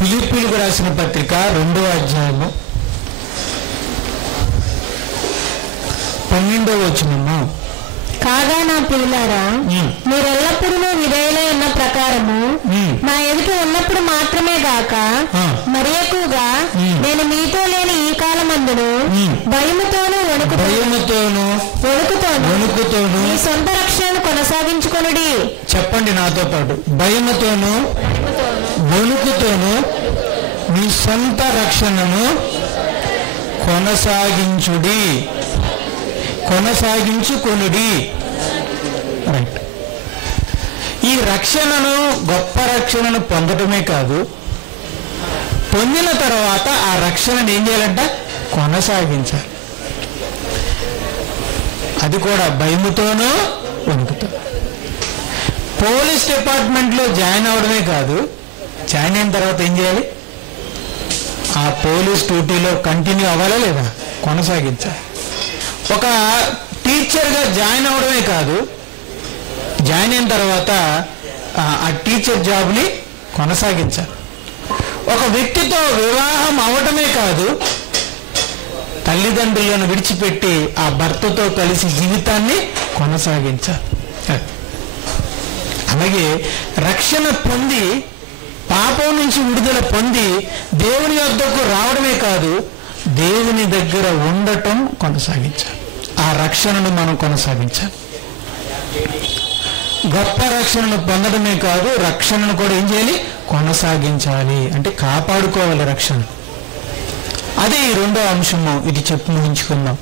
ఫిలిప్పీయులకు రాసిన పత్రిక 2వ అధ్యాయము 12వ వచనము. కాగా నా ప్రియులారా, మీరెల్లప్పుడూ విధేయులై ఉన్న ప్రకారము నా ఎదుట ఉన్నప్పుడు మాత్రమే గాక మరి ఎక్కువగా నేను మీతో లేని ఈ కాలమందును భయముతోనూ వణుకుతోనూ మీ సొంత రక్షణను కొనసాగించుకొనుడి. చెప్పండి నాతో పాటు, భయముతోనూ వణుకుతోనూ మీ సొంత రక్షణను కొనసాగించుకొనుడి. రైట్. ఈ రక్షణను, గొప్ప రక్షణను పొందటమే కాదు, పొందిన తర్వాత ఆ రక్షణను ఏం చేయాలంట? కొనసాగించాలి. అది కూడా భయముతోనూ వణుకుతో. పోలీస్ డిపార్ట్మెంట్లో జాయిన్ అవడమే కాదు, జాయిన్ అయిన తర్వాత ఏం చేయాలి? ఆ పోలీస్ డ్యూటీలో కంటిన్యూ అవ్వాలా లేదా? కొనసాగించాలి. ఒక టీచర్గా జాయిన్ అవడమే కాదు, జాయిన్ అయిన తర్వాత ఆ టీచర్ జాబ్ని కొనసాగించాలి. ఒక వ్యక్తితో వివాహం అవడమే కాదు, తల్లిదండ్రులను విడిచిపెట్టి ఆ భర్తతో కలిసి జీవితాన్ని కొనసాగించాలి. అలాగే రక్షణ పొంది, పాపం నుంచి విడుదల పొంది దేవుని వద్దకు రావడమే కాదు, దేవుని దగ్గర ఉండటం కొనసాగించాలి. ఆ రక్షణను మనం కొనసాగించాలి. గొప్ప రక్షణను పొందడమే కాదు, రక్షణను కూడా ఏం చేయాలి? కొనసాగించాలి. అంటే కాపాడుకోవాలి రక్షణ. అదే ఈ 2వ అంశము. ఇది చెప్పి ముగించుకుందాం.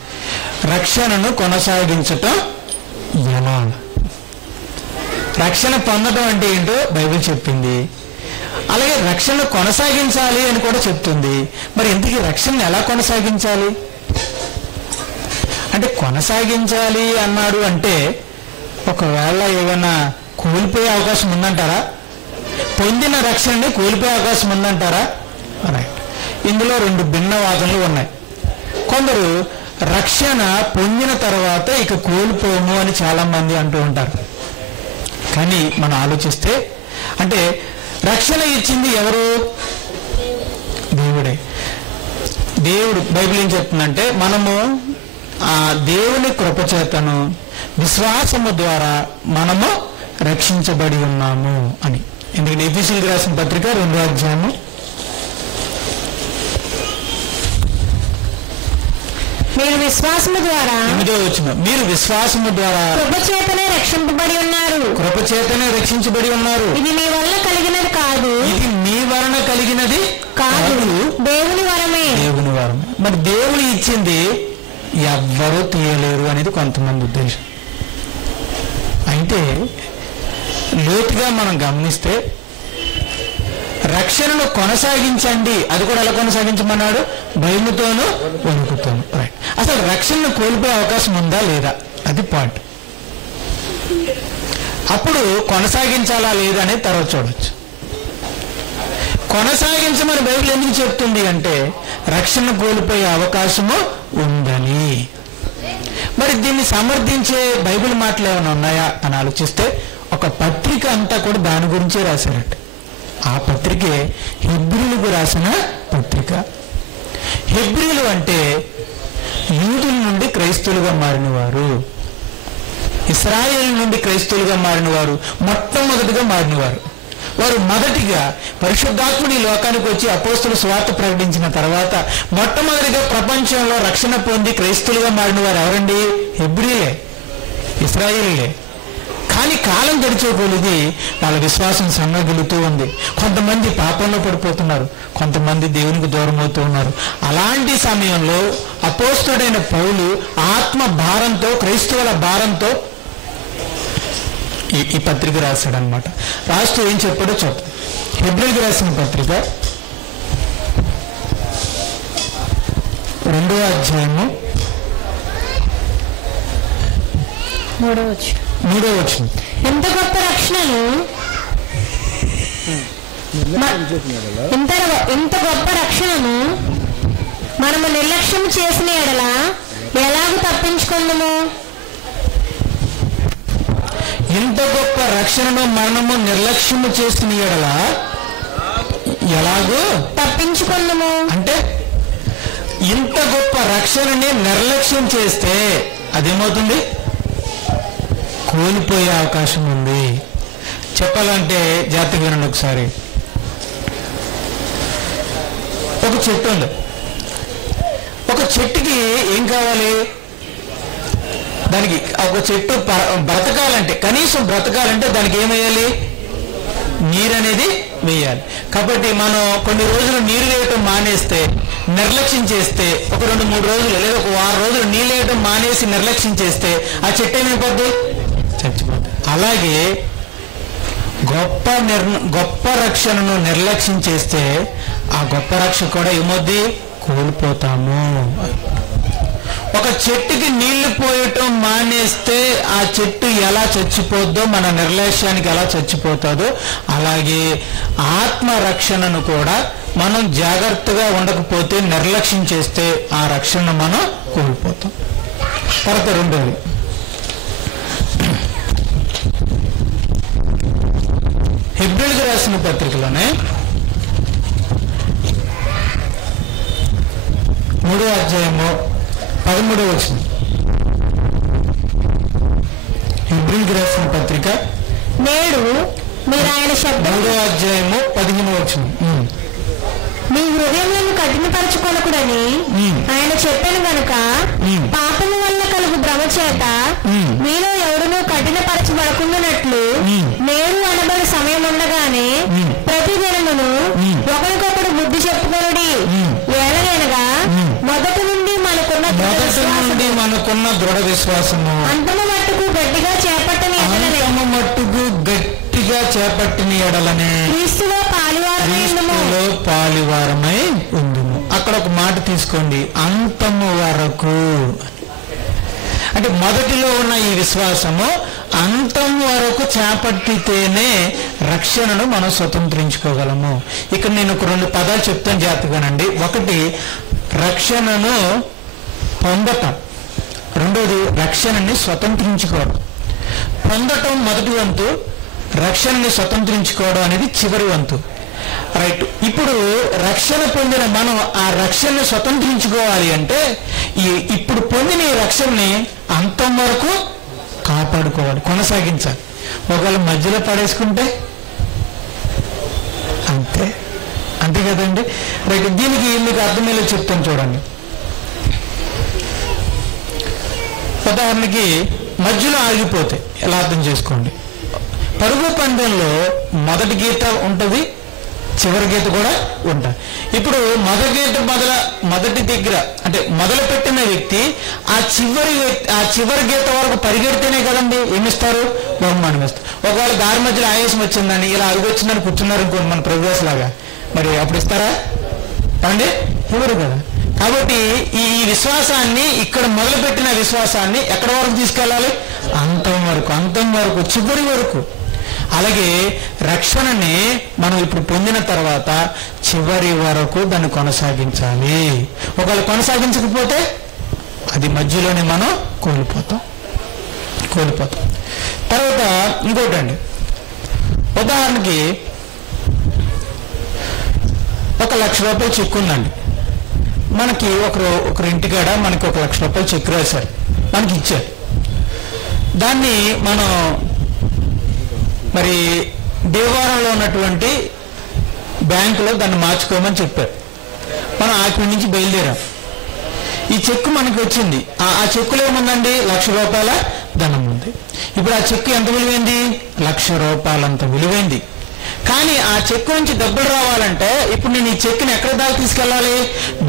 రక్షణను కొనసాగించటం ఎలా? రక్షణ పొందడం అంటే ఏంటో బైబిల్ చెప్పింది. అలాగే రక్షణ కొనసాగించాలి అని కూడా చెప్తుంది. మరి ఇంతకీ రక్షణను ఎలా కొనసాగించాలి? అంటే కొనసాగించాలి అన్నాడు అంటే ఒకవేళ ఏమైనా కోల్పోయే అవకాశం ఉందంటారా? పొందిన రక్షణని కోల్పోయే అవకాశం ఉందంటారా? రైట్. ఇందులో 2 భిన్న వాదనలు ఉన్నాయి. కొందరు రక్షణ పొందిన తర్వాత ఇక కోల్పోము అని చాలామంది అంటూ ఉంటారు. కానీ మనం ఆలోచిస్తే, అంటే రక్షణ ఇచ్చింది ఎవరు? దేవుడే. దేవుడు. బైబిల్ ఏం చెప్తుందంటే మనము ఆ దేవుని కృపచేతను విశ్వాసము ద్వారా మనము రక్షించబడి ఉన్నాము అని. ఎందుకంటే ఎఫెసీయులకు రాసిన పత్రిక 2వ అధ్యాయము 8వ వచనం. మీరు విశ్వాసము ద్వారా కృపచేతనే రక్షింపబడి ఉన్నారు. కృపచేతనే రక్షించబడి ఉన్నారు. ఇది మీ వలన కలిగినది కాదు. ఇది మీ వలన కలిగినది కాదు, దేవుని వరమే. దేవుని వరమే. మరి దేవుడు ఇచ్చింది ఎవ్వరూ తీయలేరు అనేది కొంతమంది ఉద్దేశం. అయితే లోతుగా మనం గమనిస్తే రక్షణను కొనసాగించండి. అది కూడా ఎలా కొనసాగించమన్నాడు? భయముతోనూ వణుకుతోనూ. రైట్. అసలు రక్షణను కోల్పోయే అవకాశం ఉందా లేదా? అది పాయింట్. అప్పుడు కొనసాగించాలా లేదా అనేది తర్వాత చూడవచ్చు. కొనసాగించమని బైబిల్ ఎందుకు చెప్తుంది అంటే రక్షణ కోల్పోయే అవకాశము ఉందని. మరి దీన్ని సమర్థించే బైబిల్ మాటలు ఏమైనా ఉన్నాయా అని ఆలోచిస్తే ఒక పత్రిక అంతా కూడా దాని గురించే రాశారట. ఆ పత్రికే హెబ్రీయులకు రాసిన పత్రిక. హెబ్రీయులు అంటే యూదుల నుండి క్రైస్తవులుగా మారినవారు, ఇశ్రాయేలు నుండి క్రైస్తవులుగా మారినవారు, మొట్టమొదటిగా మారినవారు. వారు మొదటిగా పరిశుద్ధాత్ముడి లోకానికి వచ్చి అపోస్తుల సువార్త ప్రకటించిన తర్వాత మొట్టమొదటిగా ప్రపంచంలో రక్షణ పొంది క్రైస్తవులుగా మారిన వారు ఎవరండి? హెబ్రీయులే, ఇశ్రాయేలీలే. కానీ కాలం గడిచే కొలిది వాళ్ళ విశ్వాసం సన్నగిలుతూ ఉంది. కొంతమంది పాపంలో పడిపోతున్నారు, కొంతమంది దేవునికి దూరం అవుతూ ఉన్నారు. అలాంటి సమయంలో అపోస్తుడైన పౌలు ఆత్మ భారంతో, క్రైస్తవుల భారంతో ఈ పత్రిక రాశాడనమాట. రాస్తూ ఏం చెప్పాడో చెప్పు. హెబ్రీయులకు రాసిన పత్రిక 2వ అధ్యాయము 3వ వచనం. ఎంత గొప్ప రక్షణను మనము నిర్లక్ష్యం చేసిన ఎడల ఎలాగూ తప్పించుకుందాము? ఇంత గొప్ప రక్షణను మనము నిర్లక్ష్యము చేసిన ఎడల ఎలాగూ ఎలాగూ తప్పించుకున్నాము. అంటే ఇంత గొప్ప రక్షణని నిర్లక్ష్యం చేస్తే అదేమవుతుంది? కోల్పోయే అవకాశం ఉంది. చెప్పాలంటే జాగ్రత్తగా వినండి ఒకసారి. ఒక చెట్టు ఉంది. ఒక చెట్టుకి ఏం కావాలి? దానికి ఒక చెట్టు బ్రతకాలంటే, కనీసం బ్రతకాలంటే దానికి ఏమేయాలి? నీరు అనేది వేయాలి. కాబట్టి మనం కొన్ని రోజులు నీరు వేయటం మానేస్తే, నిర్లక్ష్యం చేస్తే, ఒక 2-3 రోజులు లేదా ఒక 1 వారం రోజులు నీళ్ళు వేయటం మానేసి నిర్లక్ష్యం చేస్తే ఆ చెట్టు ఏమైపోద్ది? చచ్చిపోద్ది. అలాగే గొప్ప రక్షణను నిర్లక్ష్యం చేస్తే ఆ గొప్ప రక్షణ కూడా ఏమవుద్ది? కోల్పోతాము. ఒక చెట్టుకి నీళ్లు పోయటం మానేస్తే ఆ చెట్టు ఎలా చచ్చిపోద్దో, మన నిర్లక్ష్యానికి ఎలా చచ్చిపోతుందో, అలాగే ఆత్మ రక్షణను కూడా మనం జాగ్రత్తగా ఉండకపోతే, నిర్లక్ష్యం చేస్తే ఆ రక్షణ మనం కోల్పోతాం. తర్వాత రెండోది, హెబ్రీయులకు రాసిన పత్రికలోనే 3వ అధ్యాయము 13వ వచనం. హెబ్రీయులకు రాసిన పత్రిక నేడు మీరు ఆయన శబ్దం 3వ అధ్యాయము 15వ వచనం. మీ హృదయములను కఠినపరచుకొనకుడని ఆయన చెప్పాను గనుక పాపము వల్ల కలుగు భ్రమ చేత మీలో ఎవడునూ కఠినపరచబడకుండానట్లు నేడు అనబడి సమయం ఉండగానే ప్రతి దినమును ఒకరికొకడు బుద్ధి చెప్పుకొనుడి. ఎలాగనగా మొదటి నుండి మనకున్న దృఢ విశ్వాసము అంతము మట్టుకు గట్టిగా చేపట్టిన ఎడలనే క్రీస్తులో పాలివారమై ఉందుము. అక్కడ ఒక మాట తీసుకోండి, అంతము వరకు. అంటే మొదటిలో ఉన్న ఈ విశ్వాసము అంతం వరకు చేపట్టితేనే రక్షణను మనం స్వతంత్రించుకోగలము. ఇక్కడ నేను ఒక 2 పదాలు చెప్తాను జాగ్రత్తగానండి. ఒకటి రక్షణను పొందటం, రెండోది రక్షణని స్వతంత్రించుకోవడం. పొందటం మొదటి వంతు, రక్షణని స్వతంత్రించుకోవడం అనేది చివరి వంతు. రైట్. ఇప్పుడు రక్షణ పొందిన మనం ఆ రక్షణని స్వతంత్రించుకోవాలి అంటే ఇప్పుడు పొందిన ఈ రక్షణని అంతం వరకు కాపాడుకోవాలి, కొనసాగించాలి. ఒకవేళ మధ్యలో పడేసుకుంటే అంతే కదండి. రైట్. దీనికి మీకు అర్థమయ్యేలా చెప్తాను చూడండి. ఉదాహరణకి మధ్యలో ఆగిపోతే ఎలా అర్థం చేసుకోండి. పరుగు పందెంలో మొదటి గీత ఉంటుంది, చివరి గీత కూడా ఉంటుంది. ఇప్పుడు మొదటి దగ్గర అంటే మొదలు పెట్టిన వ్యక్తి ఆ చివరి గీత వరకు పరిగెడితేనే కదండి ఏమిస్తారు? బహుమానం ఇస్తారు. ఒకవేళ దారి మధ్యలో ఆయాసం వచ్చిందని, ఇలా అడుగు వచ్చిందని కూర్చున్నారు అనుకోండి మన ప్రదేశ్ లాగా, మరి అప్పుడు ఇస్తారా అండి? ఇవ్వరు కదా. కాబట్టి ఈ విశ్వాసాన్ని, ఇక్కడ మొదలుపెట్టిన విశ్వాసాన్ని ఎక్కడి వరకు తీసుకెళ్ళాలి? అంతం వరకు, చివరి వరకు. అలాగే రక్షణని మనం ఇప్పుడు పొందిన తర్వాత చివరి వరకు దాన్ని కొనసాగించాలి. ఒకవేళ కొనసాగించకపోతే అది మధ్యలోనే మనం కోల్పోతాం. తర్వాత ఇంకోటండి, ఉదాహరణకి 1 లక్ష రూపాయలు చెక్ ఉందండి. మనకి ఒకరి ఇంటికాడ మనకి 1 లక్ష రూపాయలు చెక్ రాశారు, మనకి ఇచ్చారు. దాన్ని మనం మరి దేవారంలో ఉన్నటువంటి బ్యాంకులో దాన్ని మార్చుకోమని చెప్పారు. మనం అక్కడి నుంచి బయలుదేరాం. ఈ చెక్కు మనకి వచ్చింది. ఆ చెక్కులో ఏముందండి? 1,00,000 రూపాయల ధనం ఉంది. ఇప్పుడు ఆ చెక్కు ఎంత విలువైంది? 1,00,000 రూపాయలంత విలువైంది. కానీ ఆ చెక్కు నుంచి డబ్బులు రావాలంటే ఇప్పుడు నేను ఈ చెక్కుని ఎక్కడ దాకా తీసుకెళ్ళాలి?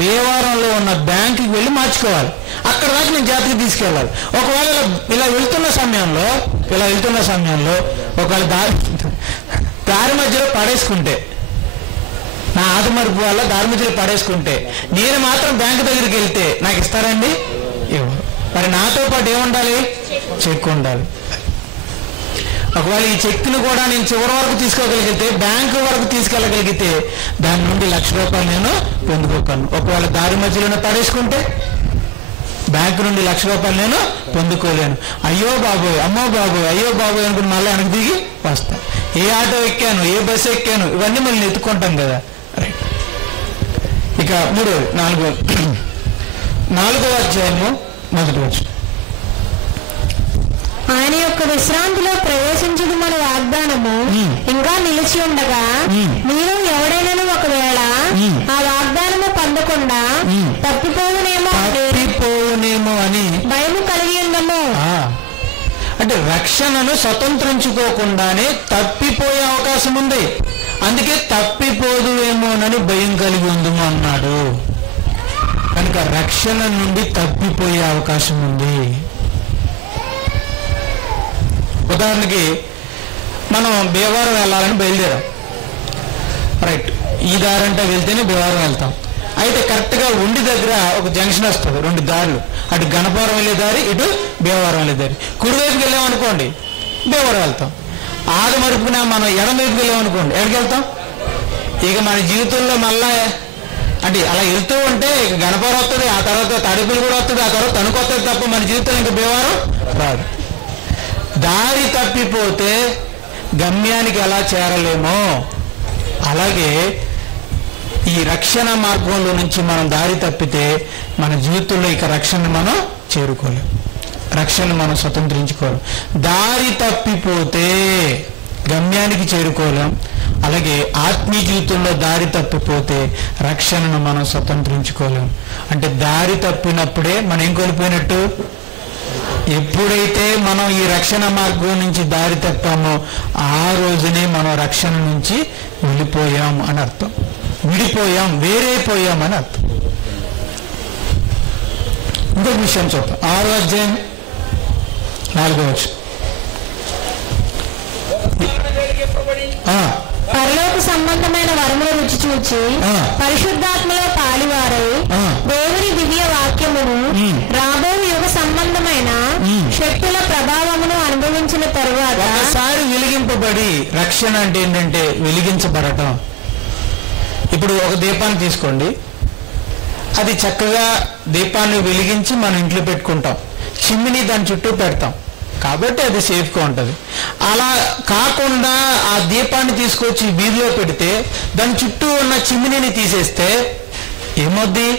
దేవారంలో ఉన్న బ్యాంకుకి వెళ్ళి మార్చుకోవాలి. అక్కడ దాకా నేను జాతకి తీసుకెళ్ళాలి. ఒకవేళ ఇలా వెళ్తున్న సమయంలో ఒకవేళ దారి మధ్యలో పడేసుకుంటే, నా ఆదమరుపు వల్ల దారి మధ్యలో పడేసుకుంటే, నేను మాత్రం బ్యాంకు దగ్గరికి వెళ్తే నాకు ఇస్తారండి? ఇవ్వరు. మరి నాతో పాటు ఏముండాలి? చెక్ ఉండాలి. ఒకవేళ ఈ చెక్ను కూడా నేను చివరి వరకు తీసుకోగలిగితే, బ్యాంకు వరకు తీసుకెళ్ళగలిగితే దాని నుండి 1,00,000 రూపాయలు నేను పొందుకోగలను. ఒకవేళ దారి మధ్యలోనే పడేసుకుంటే బ్యాంకు నుండి 1,00,000 రూపాయలు నేను పొందుకోలేను. అయ్యో బాబోయ్, అమ్మో బాబోయ్, అయ్యో బాబోయ్ అనుకుని మళ్ళీ వెనక్కి దిగి వస్తాను. ఏ ఆటో ఎక్కాను, ఏ బస్సు ఎక్కాను, ఇవన్నీ మళ్ళీ ఎత్తుకుంటాం కదా. రైట్. ఇంకా నాలుగవ అధ్యాయము 1వ వచనం. ఆయన యొక్క విశ్రాంతిలో ప్రవేశించుడు మన వాగ్దానము ఇంకా నిలిచి ఉండగా మీరు ఎవడైనా ఒకవేళ ఆ వాగ్దానము పొందకుండా తప్పిపోవునేమో అని భయము కలిగి ఉందము. అంటే రక్షణను స్వతంత్రించుకోకుండానే తప్పిపోయే అవకాశం ఉంది. అందుకే తప్పిపోదువేమోనని భయం కలిగి ఉందము అన్నాడు. కనుక రక్షణ నుండి తప్పిపోయే అవకాశం ఉంది. ఉదాహరణకి మనం భీమవరం వెళ్ళాలని బయలుదేరాం. రైట్, ఈ దారంటే వెళ్తేనే భీమవరం వెళ్తాం. అయితే కరెక్ట్గా ఉండి దగ్గర ఒక జంక్షన్ వస్తుంది, 2 దారులు, అటు గణపురం వెళ్ళే దారి, ఇటు భీమవరం వెళ్ళే దారి. కుడివైపుకి వెళ్ళామనుకోండి భీమవరం వెళ్తాం. ఆది మరుపున మనం ఎడమవైపుకి వెళ్ళామనుకోండి ఎక్కడికి వెళ్తాం? ఇక మన జీవితంలో మళ్ళా అంటే అలా వెళ్తూ ఉంటే గణపురం వస్తుంది, ఆ తర్వాత తడుపులు కూడా వస్తుంది, ఆ తర్వాత తణుకు వస్తుంది తప్ప మన జీవితంలో ఇంకా భీమవరం రాదు. దారి తప్పిపోతే గమ్యానికి ఎలా చేరలేమో అలాగే ఈ రక్షణ మార్గంలో నుంచి మనం దారి తప్పితే మన జీవితంలో ఇక రక్షణను మనం చేరుకోలేం, రక్షణను మనం స్వతంత్రించుకోలేం. దారి తప్పిపోతే గమ్యానికి చేరుకోలేం. అలాగే ఆత్మీయ జీవితంలో దారి తప్పిపోతే రక్షణను మనం స్వతంత్రించుకోలేం. అంటే దారి తప్పినప్పుడే మనం ఏం కోల్పోయినట్టు? ఎప్పుడైతే మనం ఈ రక్షణ మార్గం నుంచి దారి తప్పామో ఆ రోజునే మనం రక్షణ నుంచి వెళ్ళిపోయాం అని అర్థం. విడిపోయాం, వేరైపోయాం అని అర్థం. ఇంకొక విషయం చూద్దాం. 6వ అధ్యాయం 4వ వచనం. పరలోక సంబంధమైన వరముల రుచి చూచి పరిశుద్ధాత్మలో పాలివారై దేవుని దివ్య వాక్యమును రాబో యుగ సంబంధమైన శక్తుల ప్రభావమును అనుభవించిన తరువాత ఒకసారి వెలిగింపబడి, రక్షణ అంటే ఏంటంటే వెలిగించబడటం. ఇప్పుడు ఒక దీపాన్ని తీసుకోండి, అది చక్కగా దీపాన్ని వెలిగించి మన ఇంట్లో పెట్టుకుంటాం, చిమ్మిని దాని చుట్టూ పెడతాం కాబట్టి అది సేఫ్గా ఉంటుంది. అలా కాకుండా ఆ దీపాన్ని తీసుకొచ్చి వీధిలో పెడితే దాని చుట్టూ ఉన్న చిమ్మిని తీసేస్తే ఏమవుద్ది?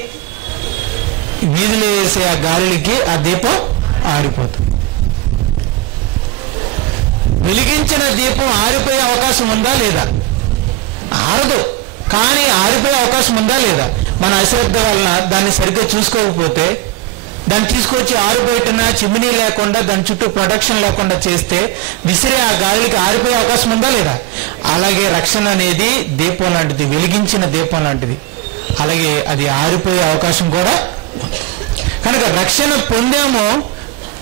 వీధిలో వేసే ఆ గాలికి ఆ దీపం ఆరిపోతుంది. వెలిగించిన దీపం ఆరిపోయే అవకాశం ఉందా లేదా? ఆరదు. కానీ ఆరిపోయే అవకాశం ఉందా లేదా? మన అశ్రద్ధ వలన దాన్ని సరిగ్గా చూసుకోకపోతే దాన్ని తీసుకొచ్చి ఆరిపోయిన చిమ్మినీ లేకుండా దాని చుట్టూ ప్రొడక్షన్ లేకుండా చేస్తే విసిరే ఆ గాలికి ఆరిపోయే అవకాశం ఉందా లేదా? అలాగే రక్షణ అనేది దీపం లాంటిది, వెలిగించిన దీపం లాంటిది. అలాగే అది ఆరిపోయే అవకాశం కూడా. కనుక రక్షణ పొందామో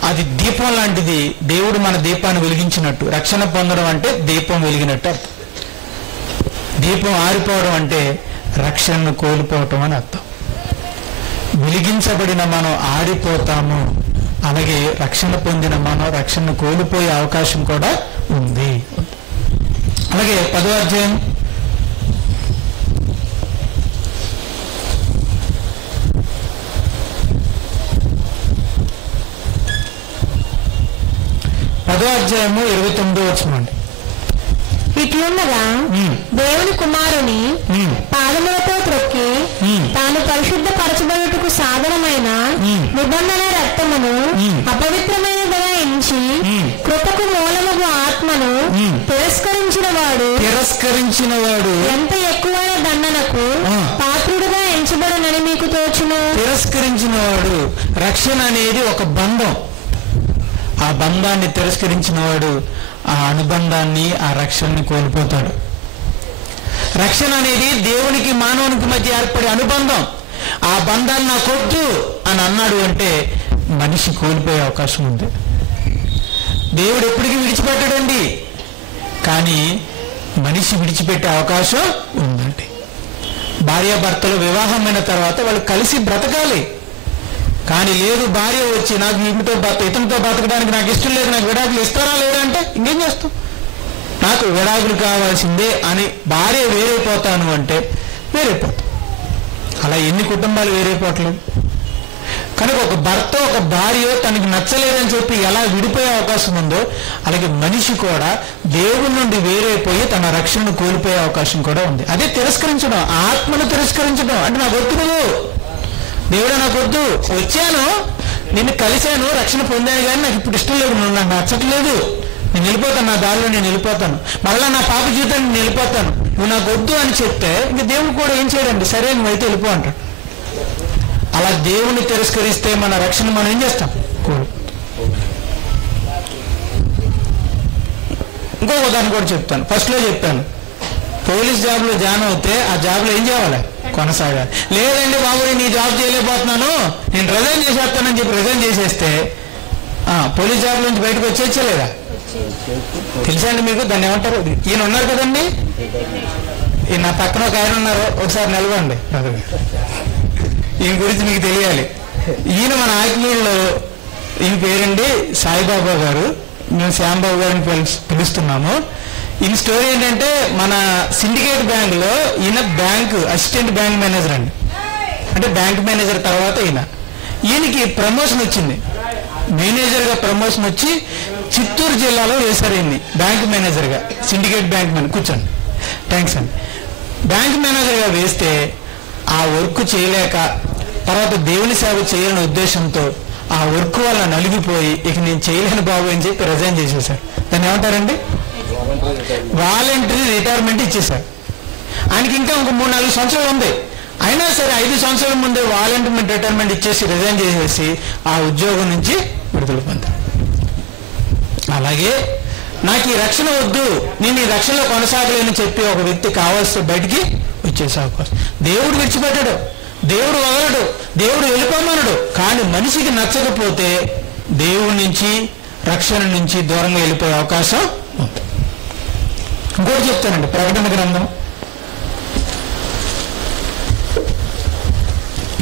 అది దీపం లాంటిది. దేవుడు మన దీపాన్ని వెలిగించినట్టు రక్షణ పొందడం అంటే దీపం వెలిగినట్టు అర్థం. దీపం ఆరిపోవడం అంటే రక్షణను కోల్పోవటం అని అర్థం. వెలిగించబడిన మనం ఆరిపోతాము, అలాగే రక్షణ పొందిన మనం రక్షణను కోల్పోయే అవకాశం కూడా ఉంది. అలాగే 10వ అధ్యాయం 29వ వచనం అండి. ఇట్లుండగా దేవుని కుమారుని పాదములతో త్రొక్కి తాను పరిశుద్ధ పరచబడుటకు సాధనమైన నిబంధన రక్తమును అపవిత్రమైనదిగా ఎంచి కృపకు మూలముగు ఆత్మను తిరస్కరించిన వాడు ఎంత ఎక్కువైన దండనకు పాత్రుడుగా ఎంచబడునని మీకు తోచును. తిరస్కరించిన వాడు, రక్షణ అనేది ఒక బంధం. ఆ బంధాన్ని తిరస్కరించిన వాడు ఆ అనుబంధాన్ని, ఆ రక్షణని కోల్పోతాడు. రక్షణ అనేది దేవునికి మానవునికి మధ్య ఏర్పడే అనుబంధం. ఆ బంధాన్ని నాకొద్దు అని అన్నాడు అంటే మనిషి కోల్పోయే అవకాశం ఉంది. దేవుడు ఎప్పటికీ విడిచిపెట్టడండి, కానీ మనిషి విడిచిపెట్టే అవకాశం ఉందండి. భార్యాభర్తలు వివాహమైన తర్వాత వాళ్ళు కలిసి బ్రతకాలి. కానీ లేదు, భార్య వచ్చి నాకు ఇతనితో బతకడానికి నాకు ఇష్టం లేదు, నాకు విడాకులు ఇస్తారా లేదా అంటే ఇంకేం చేస్తాం? నాకు విడాకులు కావాల్సిందే అని భార్య వేరైపోతాను అంటే వేరైపోతాం. అలా ఎన్ని కుటుంబాలు వేరైపోవట్లేదు. కనుక ఒక భర్త ఒక భార్య తనకి నచ్చలేదని చెప్పి ఎలా విడిపోయే అవకాశం ఉందో, అలాగే మనిషి కూడా దేవుడి నుండి వేరైపోయి తన రక్షణను కోల్పోయే అవకాశం కూడా ఉంది. అదే తిరస్కరించడం, ఆత్మను తిరస్కరించడం. అంటే నాకు వద్దు, నువ్వు దేవుడా నాకు వద్దు, వచ్చాను నిన్ను కలిశాను, రక్షణ పొందాను, కానీ నాకు ఇప్పుడు ఇష్టం లేదు, నువ్వు నాకు నచ్చట్లేదు, నేను వెళ్ళిపోతాను, నా దారిలో నేను వెళ్ళిపోతాను, మళ్ళీ నా పాప జీవితాన్ని నేను వెళ్ళిపోతాను, నువ్వు నాకు వద్దు అని చెప్తే ఇంక దేవుడు కూడా ఏం చేయడండి, సరే నువ్వైతే వెళ్ళిపో అంటాడు. అలా దేవుని తిరస్కరిస్తే మన రక్షణ మనం ఏం చేస్తాం? ఇంకో ఉదాహరణ కూడా చెప్తాను. ఫస్ట్లో చెప్పాను, పోలీస్ జాబ్లో జాయిన్ అవుతే ఆ జాబ్లో ఏం చేయాలి? కొనసాగాలి. లేదండి బాబు నేను ఈ జాబ్ చేయలేకపోతున్నాను, నేను రిజైన్ చేసేస్తానని చెప్పి రిజైన్ చేసేస్తే పోలీస్ జాబ్ నుంచి బయటకు వచ్చేచ్చలేదా? తెలుసా అండి మీకు దాన్ని ఏమంటారు? ఈయన ఉన్నారు కదండి, ఈయన నా పక్కన ఒక ఆయన ఉన్నారు, ఒకసారి నిలవండి, ఈయన గురించి మీకు తెలియాలి. ఈయన మన ఆత్మీయుల్లో, ఈయన పేరండి సాయిబాబా గారు, మేము శ్యాంబాబు గారిని పిలుస్తున్నాము. ఈయన స్టోరీ ఏంటంటే మన సిండికేట్ బ్యాంక్లో ఈయన అసిస్టెంట్ బ్యాంక్ మేనేజర్ అండి. అంటే బ్యాంక్ మేనేజర్ తర్వాత ఈయనకి ప్రమోషన్ వచ్చింది, మేనేజర్గా ప్రమోషన్ వచ్చి చిత్తూరు జిల్లాలో వేశారు ఈయన్ని బ్యాంక్ మేనేజర్గా. సిండికేట్ బ్యాంక్ మేనేజర్, కూర్చోండి, థ్యాంక్స్ అండి. బ్యాంక్ మేనేజర్గా వేస్తే ఆ వర్క్ చేయలేక తర్వాత దేవుని సేవ చేయాలనే ఉద్దేశంతో ఆ వర్క్ వల్ల నలిగిపోయి ఇక నేను చేయలేను బాబు అని చెప్పి రిజైన్ చేసేసారు. దాన్ని ఏమంటారండి? వాలంటరీ రిటైర్మెంట్ ఇచ్చేశారు. ఆయనకి ఇంకా ఒక 3-4 సంవత్సరాలు ఉంది, అయినా సరే 5 సంవత్సరాల ముందే వాలంటరీ రిటైర్మెంట్ ఇచ్చేసి రిజైన్ చేసేసి ఆ ఉద్యోగం నుంచి విడుదల పొందారు. అలాగే నాకు ఈ రక్షణ వద్దు, నేను ఈ రక్షణలో కొనసాగలేని చెప్పి ఒక వ్యక్తి కావాల్సి బయటికి వచ్చేసే అవకాశం. దేవుడు విడిచిపెట్టాడు, దేవుడు వదలడు, దేవుడు వెళ్ళిపోమన్నాడు. కానీ మనిషికి నచ్చకపోతే దేవుడి నుంచి రక్షణ నుంచి దూరంగా వెళ్ళిపోయే అవకాశం ఉంది. ఇంకోటి చెప్తానండి, ప్రకటన గ్రంథం.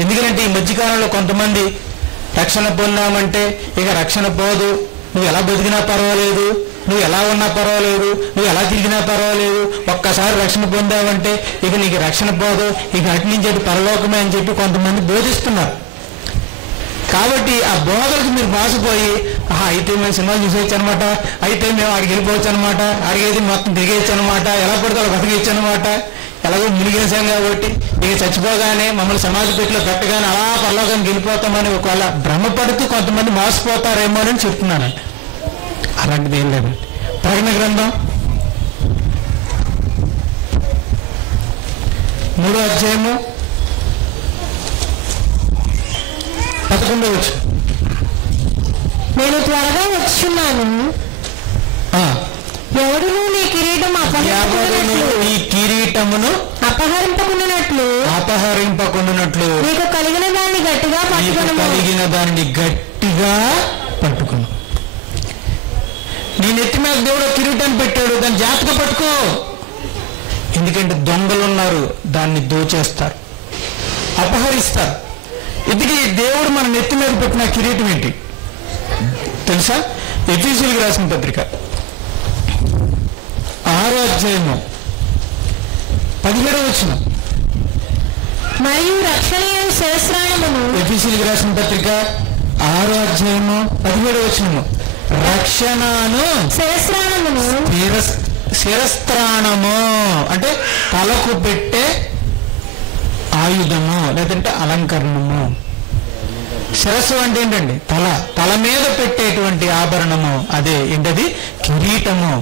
ఎందుకంటే ఈ మధ్యకాలంలో కొంతమంది రక్షణ పొందామంటే ఇక రక్షణ పోదు, నువ్వు ఎలా బతికినా పర్వాలేదు, నువ్వు ఎలా ఉన్నా పర్వాలేదు, నువ్వు ఎలా తిరిగినా పర్వాలేదు, ఒక్కసారి రక్షణ పొందావంటే ఇక నీకు రక్షణ పోదు, ఇక అటు నుంచి అటు పరలోకమే అని చెప్పి కొంతమంది బోధిస్తున్నారు. కాబట్టి ఆ బోధలకు మీరు మోసపోయి అయితే మేము సినిమాలు చూసేయచ్చు అనమాట, అయితే మేము ఆడికి వెళ్ళిపోవచ్చు అనమాట, ఆడికైతే మొత్తం తిరిగేయచ్చు అనమాట, ఎలా పడితే అలా బతికేయచ్చు అనమాట, ఎలాగో మునిగేసాం కాబట్టి ఇక చచ్చిపోగానే మమ్మల్ని సమాధి పెట్టిలో పెట్టగానే అలా పరలోకానికి వెళ్ళిపోతామని ఒకవేళ భ్రమపడుతూ కొంతమంది మోసపోతారేమో అని చెప్తున్నానండి. అలాంటిది ఏం లేదండి. ప్రకటన గ్రంథం 3వ అధ్యాయము 11వ వచనం. నేను త్వరగా వచ్చున్నాను, ఎవడును నీ కిరీటమును అపహరింపకుండునట్లు నీకు కలిగిన దాన్ని గట్టిగా పట్టుకును. నీ నెత్తి మీద దేవుడు కిరీటాన్ని పెట్టాడు, దాన్ని జాగ్రత్తగా పట్టుకో. ఎందుకంటే దొంగలు ఉన్నారు, దాన్ని దోచేస్తారు, అపహరిస్తారు. ఇందుకే దేవుడు మన నెత్తి మీద పెట్టిన కిరీటం ఏంటి తెలుసా? ఎఫెసీయులకు రాసిన పత్రిక 6వ అధ్యాయము 17వ వచనం. మరియు రక్షణ శిరస్త్రాణమును. ఎఫెసీయులకు రాసిన పత్రిక 6వ అధ్యాయము 17వ వచనము. రక్షణను శిరస్త్రాణము అంటే తలకు పెట్టే ఆయుధము లేదంటే అలంకరణము. శిరస్సు అంటే ఏంటండి? తల మీద పెట్టేటువంటి ఆభరణము, అదే ఏంటది? కిరీటము.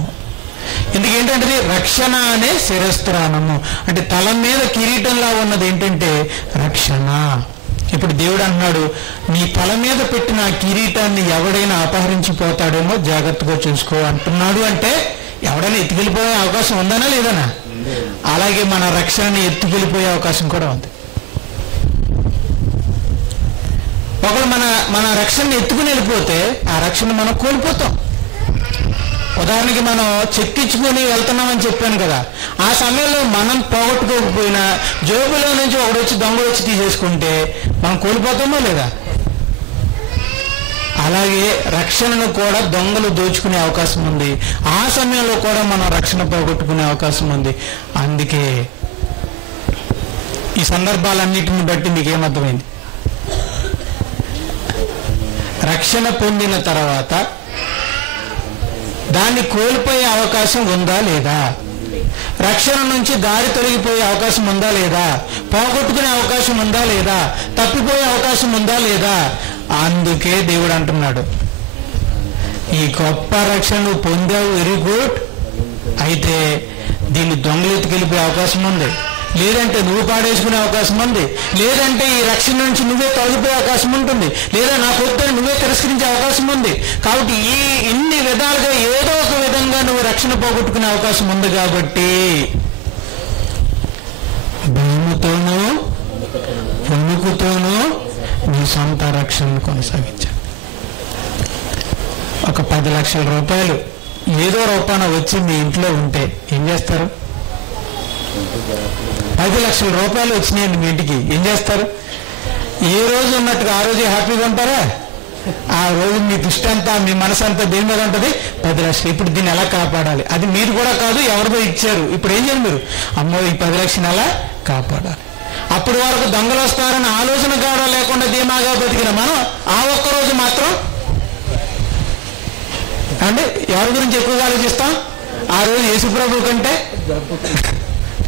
ఎందుకేంటంటే రక్షణ అనే శిరస్త్రాణము అంటే తల మీద కిరీటంలా ఉన్నది ఏంటంటే రక్షణ. ఇప్పుడు దేవుడు అన్నాడు, నీ తల మీద పెట్టిన కిరీటాన్ని ఎవడైనా అపహరించిపోతాడేమో జాగ్రత్తగా చూసుకో అంటున్నాడు. అంటే ఎవడైనా ఎత్తుకెళ్ళిపోయే అవకాశం ఉందనా లేదనా? అలాగే మన రక్షణని ఎత్తుకెళ్ళిపోయే అవకాశం కూడా ఉంది. ఒకడు మన రక్షణని ఎత్తుకుని వెళ్ళిపోతే ఆ రక్షణ మనం కోల్పోతాం. ఉదాహరణకి మనం చెక్కించుకొని వెళ్తున్నామని చెప్పాను కదా, ఆ సమయంలో మనం పోగొట్టుకోకపోయినా జోబులో నుంచి ఒకడు వచ్చి దొంగలు వచ్చి తీసేసుకుంటే మనం కోల్పోతామో లేదా? అలాగే రక్షణను కూడా దొంగలు దోచుకునే అవకాశం ఉంది. ఆ సమయంలో కూడా మనం రక్షణ పోగొట్టుకునే అవకాశం ఉంది. అందుకే ఈ సందర్భాలన్నిటిని బట్టి మీకేమర్థమైంది? రక్షణ పొందిన తర్వాత దాన్ని కోల్పోయే అవకాశం ఉందా లేదా? రక్షణ నుంచి దారి తొలగిపోయే అవకాశం ఉందా లేదా? పోగొట్టుకునే అవకాశం ఉందా లేదా? తప్పిపోయే అవకాశం ఉందా లేదా? అందుకే దేవుడు అంటున్నాడు, ఈ గొప్ప రక్షణ నువ్వు పొందావు, వెరీ గుడ్. అయితే దీన్ని దొంగలెత్తుకెళ్ళిపోయే అవకాశం ఉంది, లేదంటే నువ్వు పాడేసుకునే అవకాశం ఉంది, లేదంటే ఈ రక్షణ నుంచి నువ్వే తొలగిపోయే అవకాశం ఉంటుంది, లేదా నా పొద్దున నువ్వే తిరస్కరించే అవకాశం ఉంది. కాబట్టి ఇన్ని విధాలుగా ఏదో ఒక విధంగా నువ్వు రక్షణ పోగొట్టుకునే అవకాశం ఉంది. కాబట్టి భయముతోనూ వణుకుతోనూ నీ సొంత రక్షణను కొనసాగించాలి. ఒక 10 లక్షల రూపాయలు ఏదో రూపాన వచ్చి మీ ఇంట్లో ఉంటే ఏం చేస్తారు? 10 లక్షల రూపాయలు వచ్చినాయండి మీ ఇంటికి, ఏం చేస్తారు? ఏ రోజు ఉన్నట్టుగా ఆ రోజు హ్యాపీగా ఉంటారా? ఆ రోజు మీ దృష్టి అంతా, మీ మనసు అంతా దేని మీద ఉంటుంది? 10 లక్షలు. ఇప్పుడు దీన్ని ఎలా కాపాడాలి? అది మీరు కూడా కాదు, ఎవరిదో ఇచ్చారు. ఇప్పుడు ఏం చేయాలి మీరు? అమ్మో, ఈ 10 లక్షలు ఎలా కాపాడాలి? అప్పటి వరకు దొంగలు వస్తారని ఆలోచన కూడా లేకుండా ధీమాగా బతికిన మనం ఆ ఒక్కరోజు మాత్రం అంటే ఎవరి గురించి ఎక్కువగా ఆలోచిస్తాం? ఆ రోజు యేసుప్రభు కంటే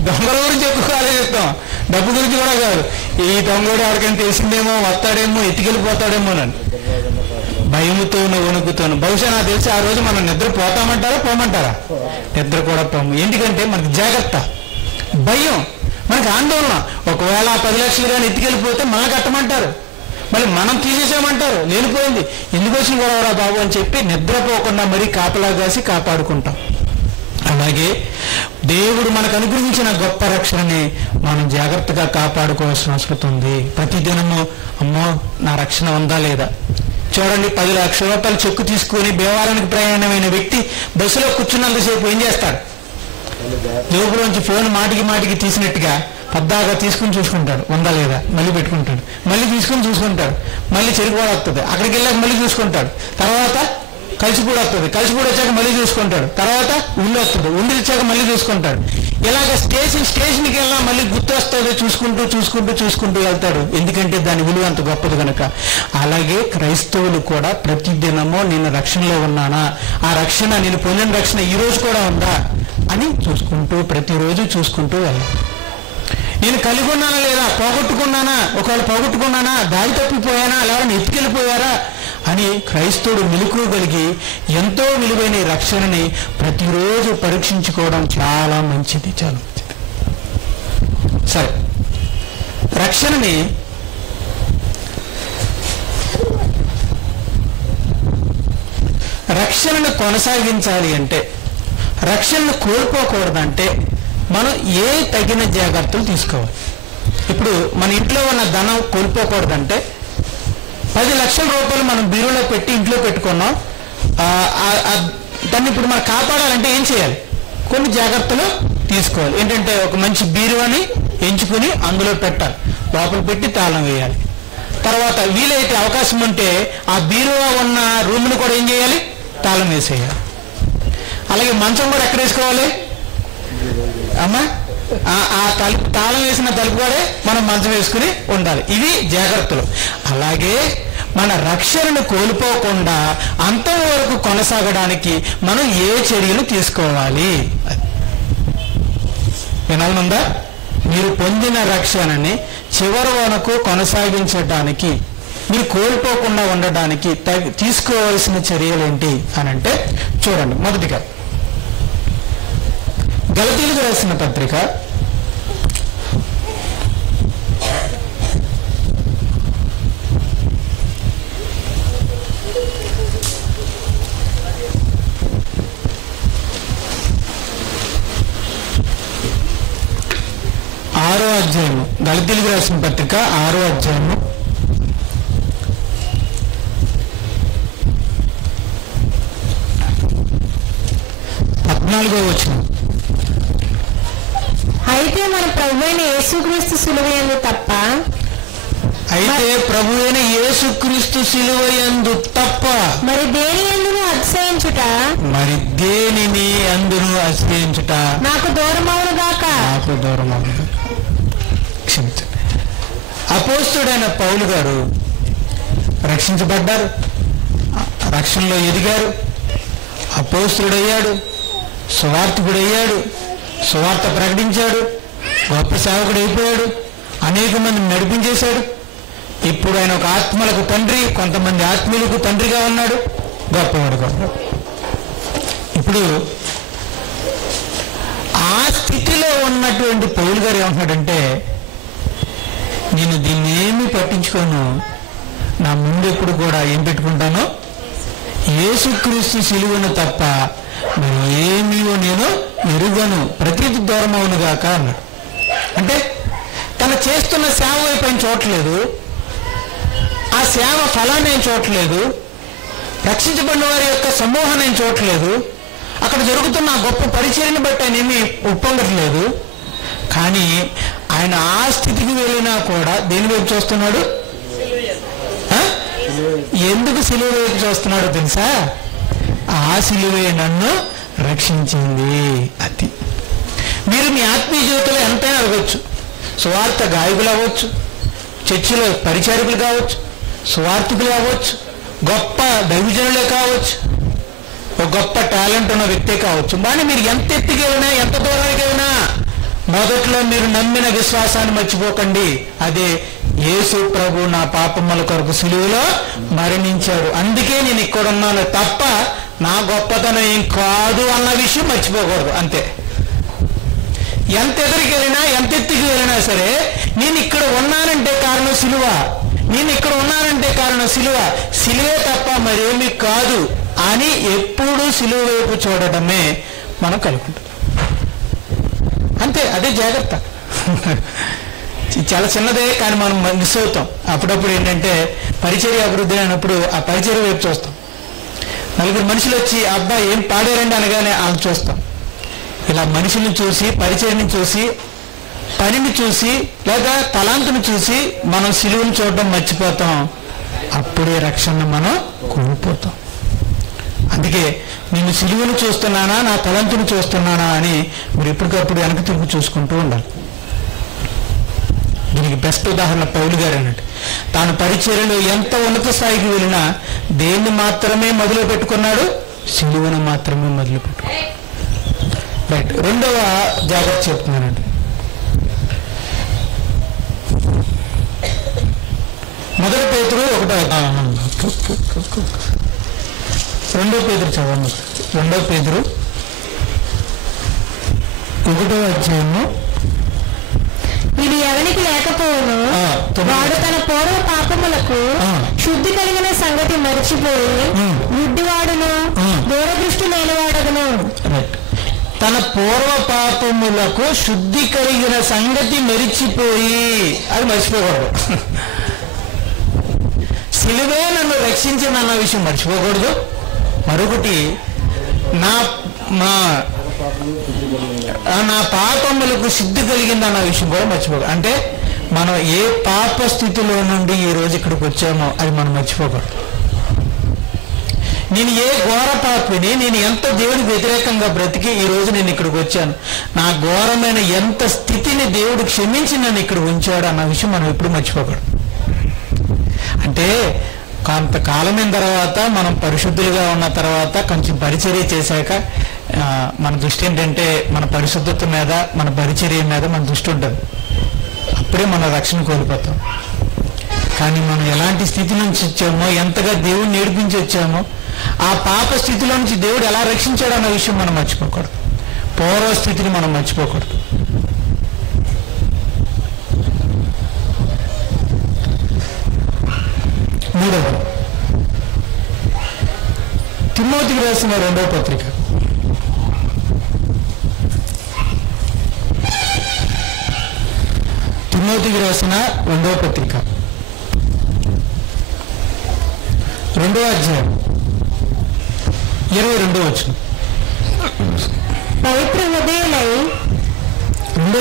దొంగల గురించి ఎక్కువగా ఆలోచిస్తాం, డబ్బు గురించి కూడా కాదు. ఈ దొంగడు ఎవరికైనా తెలిసిందేమో, వస్తాడేమో, ఎత్తికెళ్ళిపోతాడేమో అని భయముతోనూ వణుకుతోను. బహుశా నాకు తెలిసి ఆ రోజు మనం నిద్ర పోతామంటారా పోమంటారా? నిద్ర కూడా పోము. ఎందుకంటే మనకి జాగ్రత్త, భయం, మనకి ఆందోళన. ఒకవేళ ఆ 10 లక్షలు కానీ ఎత్తికెళ్ళిపోతే మనం కట్టమంటారు, మళ్ళీ మనం తీసేసామంటారు. లేనిపోయింది, ఎందుకు వచ్చిన గొడవరా బాబు అని చెప్పి నిద్రపోకుండా మరీ కాపలా కాసి కాపాడుకుంటాం. అలాగే దేవుడు మనకు అనుగ్రహించిన గొప్ప రక్షణని మనం జాగ్రత్తగా కాపాడుకోవాల్సిన అవసరం ఉంది. ప్రతిదినము అమ్మో నా రక్షణ ఉందా లేదా? చూడండి, 10 లక్షల రూపాయలు చెక్కు తీసుకుని భీమవరానికి ప్రయాణమైన వ్యక్తి బస్సులో కూర్చున్నంతసేపు ఏం చేస్తాడు? జేబులోంచి ఫోన్ మాటికి తీసినట్టుగా పద్దాగా తీసుకుని చూసుకుంటాడు, ఉందా లేదా, మళ్ళీ పెట్టుకుంటాడు, మళ్ళీ తీసుకుని చూసుకుంటాడు, మళ్ళీ చెరుకువాడు వస్తుంది, అక్కడికి వెళ్ళాక మళ్ళీ చూసుకుంటాడు, తర్వాత కలిసిపూడి వస్తుంది, కలిసిపూడి వచ్చాక మళ్ళీ చూసుకుంటాడు, తర్వాత ఉండి వస్తుంది, ఉండి వచ్చాక మళ్ళీ చూసుకుంటాడు. ఇలాగ స్టేషన్కి వెళ్ళినా మళ్ళీ గుర్తు వస్తుంది, చూసుకుంటూ వెళ్తాడు. ఎందుకంటే దాని విలువ అంత గొప్పది కనుక. అలాగే క్రైస్తవులు కూడా ప్రతిదినమో నేను రక్షణలో ఉన్నానా, ఆ రక్షణ నేను పొందిన రక్షణ ఈ రోజు కూడా ఉందా అని ప్రతిరోజు చూసుకుంటూ వెళ్ళాలి. నేను కలిగి ఉన్నానా లేదా, పోగొట్టుకున్నానా, ఒకవేళ పోగొట్టుకున్నానా, దారి తప్పిపోయానా, ఎవరైనా ఎత్తుకెళ్ళిపోయారా అని క్రైస్తవుడు మెలకువగలిగి ఎంతో విలువైన రక్షణని ప్రతిరోజు పరీక్షించుకోవడం చాలా మంచిది, చాలా మంచిది. సరే, రక్షణను కొనసాగించాలి అంటే, రక్షణను కోల్పోకూడదంటే మనం ఏ తగిన జాగ్రత్తలు తీసుకోవాలి? ఇప్పుడు మన ఇంట్లో ఉన్న ధనం కోల్పోకూడదంటే 10 లక్షల రూపాయలు మనం బీరులో పెట్టి ఇంట్లో పెట్టుకున్నాం, దాన్ని ఇప్పుడు మనం కాపాడాలంటే ఏం చేయాలి? కొన్ని జాగ్రత్తలు తీసుకోవాలి. ఏంటంటే ఒక మంచి బీరువాని ఎంచుకుని అందులో పెట్టాలి, లోపల పెట్టి తాళం వేయాలి. తర్వాత వీలైతే అవకాశం ఉంటే ఆ బీరువా ఉన్న రూమ్ను కూడా ఏం చేయాలి? తాళం వేసేయాలి. అలాగే మంచం కూడా ఎక్కడ వేసుకోవాలి అమ్మా? ఆ తాళం వేసిన తలుపు కూడా మనం మంచం వేసుకుని ఉండాలి. ఇవి జాగ్రత్తలు. అలాగే మన రక్షణను కోల్పోకుండా అంతవరకు కొనసాగడానికి మనం ఏ చర్యలు తీసుకోవాలి? వినాలనుందా? మీరు పొందిన రక్షణని చివరి వరకు కొనసాగించడానికి, మీరు కోల్పోకుండా ఉండడానికి తీసుకోవాల్సిన చర్యలు ఏంటి అని అంటే చూడండి. మొదటిగా గలతీయులకు రాసిన పత్రిక 6వ అధ్యాయము, గలతీయులకు రాసిన పత్రిక 6వ అధ్యాయము 14వ వచనం. అయితే మన ప్రభువైన యేసుక్రీస్తు సిలువయందు తప్ప, అయితే ప్రభువైన యేసుక్రీస్తు సిలువయందు తప్ప మరి దేని యందును అతిశయించుట, మరి దేనిని అందును అతిశయించుట నాకు దూరమవును గాక. క్షమించండి. అపోస్తుడైన పౌలు గారు రక్షించబడ్డారు, రక్షణలో ఎదిగారు, అపోస్తుడయ్యాడు, సువార్తికుడయ్యాడు, సువార్త ప్రకటించాడు, గొప్ప సేవకుడు అయిపోయాడు, అనేక మందిని నడిపించేశాడు. ఇప్పుడు ఆయన ఒక ఆత్మలకు తండ్రి, కొంతమంది ఆత్మీయులకు తండ్రిగా ఉన్నాడు, గొప్పవాడుగా ఉన్నాడు. ఇప్పుడు ఆ స్థితిలో ఉన్నటువంటి పౌలు గారు ఏమంటున్నాడంటే, నేను దీన్ని ఏమీ పట్టించుకోను, నా ముందు ఎప్పుడు కూడా ఏం పెట్టుకుంటాను, యేసుక్రీస్తు సిలువను తప్ప మరి ఏమీయో నేను ఎరుగను, ప్రతిది దూరం అవునుగాక అన్నాడు. అంటే తను చేస్తున్న సేవ వైపు ఆయన చూడట్లేదు, ఆ సేవ ఫలాన్ని ఆయన చూడట్లేదు, రక్షించబడిన వారి యొక్క సమూహాన్ని ఆయన చూడట్లేదు, అక్కడ జరుగుతున్న ఆ గొప్ప పరిచర్యను బట్టి ఆయన ఏమీ ఉప్పొంగట్లేదు. కానీ ఆయన ఆ స్థితికి వెళ్ళినా కూడా దేని వైపు చూస్తున్నాడు? ఎందుకు సిలువ వైపు చూస్తున్నాడో తెలుసా? ఆ సిలువే నన్ను రక్షించింది. అది మీరు మీ ఆత్మీయ జీవితంలో ఎంతైనా అడగచ్చు. సువార్త గాయకులు అవ్వచ్చు, చర్చిలో పరిచారకులు కావచ్చు, సువార్తికులు అవ్వచ్చు, గొప్ప దైవజనులే కావచ్చు, ఒక గొప్ప టాలెంట్ ఉన్న వ్యక్తే కావచ్చు. కానీ మీరు ఎంత ఎత్తుకి వెళ్ళినా, ఎంత దూరానికి వెళ్ళినా, మొదట్లో మీరు నమ్మిన విశ్వాసాన్ని మర్చిపోకండి. అదే యేసు ప్రభు నా పాపముల కొరకు సిలువలో మరణించాడు, అందుకే నేను ఇక్కడ ఉన్నాను తప్ప నా గొప్పతనం ఏం కాదు అన్న విషయం మర్చిపోకూడదు. అంతే. ఎంత ఎదురికి వెళ్ళినా, ఎంత ఎత్తుకి వెళ్ళినా సరే, నేను ఇక్కడ ఉన్నానంటే కారణం సిలువ, నేను ఇక్కడ ఉన్నానంటే కారణం సిలువ, సిలువే తప్ప మరేమీ కాదు అని ఎప్పుడూ సిలువ వైపు చూడటమే మనం కలుగుతుంది. అంతే. అదే జాగ్రత్త. చాలా చిన్నదే, కానీ మనం మిస్ అవుతాం. అప్పుడప్పుడు ఏంటంటే పరిచర్య అభివృద్ధి అయినప్పుడు ఆ పరిచర్య వైపు చూస్తాం. నలుగురు మనుషులు వచ్చి అబ్బా ఏం పాడారండి అనగానే వాళ్ళని చూస్తాం. ఇలా మనుషుల్ని చూసి, పరిచర్యని చూసి, పనిని చూసి, లేదా తలాంతుని చూసి మనం సిలువను చూడడం మర్చిపోతాం. అప్పుడే రక్షణ మనం కోల్పోతాం. అందుకే నేను సిలువను చూస్తున్నానా, నా తలంతుని చూస్తున్నానా అని మీరు ఎప్పటికప్పుడు వెనక తిరిగి చూసుకుంటూ ఉండాలి. దీనికి బెస్ట్ ఉదాహరణ పౌలు గారు అన్నట్టు. తాను పరిచర్యలో ఎంత ఉన్నత స్థాయికి వెళ్ళినా దేన్ని మాత్రమే మొదలు పెట్టుకున్నాడు? సిలువను మాత్రమే మొదలు పెట్టుకున్నాడు. రైట్. రెండవ జాగ్రత్త చెప్తున్నానండి. మొదటి పేతురు 2 పేతురు చదవండి. 2 పేతురు 1వ అధ్యాయము. ఇది ఎవరికి లేకపోవును, వాడు తన పూర్వ పాపములకు శుద్ధి కలిగిన సంగతి మరిచిపోయి గుడ్డివాడును దూరదృష్టి లేనివాడగును. తన పూర్వ పాపములకు శుద్ధి కలిగిన సంగతి మరిచిపోయి, అది మర్చిపోకూడదు. సిలువే నన్ను రక్షించిందన్న విషయం మర్చిపోకూడదు. మరొకటి నా పాపములకు శుద్ధి కలిగిందన్న విషయం కూడా మర్చిపోకూడదు. అంటే మనం ఏ పాప స్థితిలో నుండి ఈ రోజు ఇక్కడికి వచ్చామో అది మనం మర్చిపోకూడదు. నేను ఏ ఘోర పాపిని, నేను ఎంత దేవుడికి వ్యతిరేకంగా బ్రతికి ఈ రోజు నేను ఇక్కడికి వచ్చాను, నా ఘోరమైన ఎంత స్థితిని దేవుడు క్షమించి నన్ను ఇక్కడ ఉంచాడు అన్న విషయం మనం ఎప్పుడు మర్చిపోకూడదు. అంటే కొంతకాలమైన తర్వాత మనం పరిశుద్ధులుగా ఉన్న తర్వాత కొంచెం పరిచర్య చేశాక మన దృష్టి ఏంటంటే మన పరిశుద్ధత మీద, మన పరిచర్య మీద మన దృష్టి ఉంటుంది. అప్పుడే మన రక్షణ కోల్పోతాం. కానీ మనం ఎలాంటి స్థితి నుంచి వచ్చామో, ఎంతగా దేవుడిని నేర్పించి వచ్చామో, ఆ పాప స్థితిలో నుంచి దేవుడు ఎలా రక్షించాడు అన్న విషయం మనం మర్చిపోకూడదు. పూర్వ స్థితిని మనం మర్చిపోకూడదు. మూడవది తిమోతికి రాసిన 2వ పత్రిక. తిమోతికి రాసిన 2వ పత్రిక 2వ అధ్యాయం 22వ వచనం. పవిత్ర హృదయులై 2వ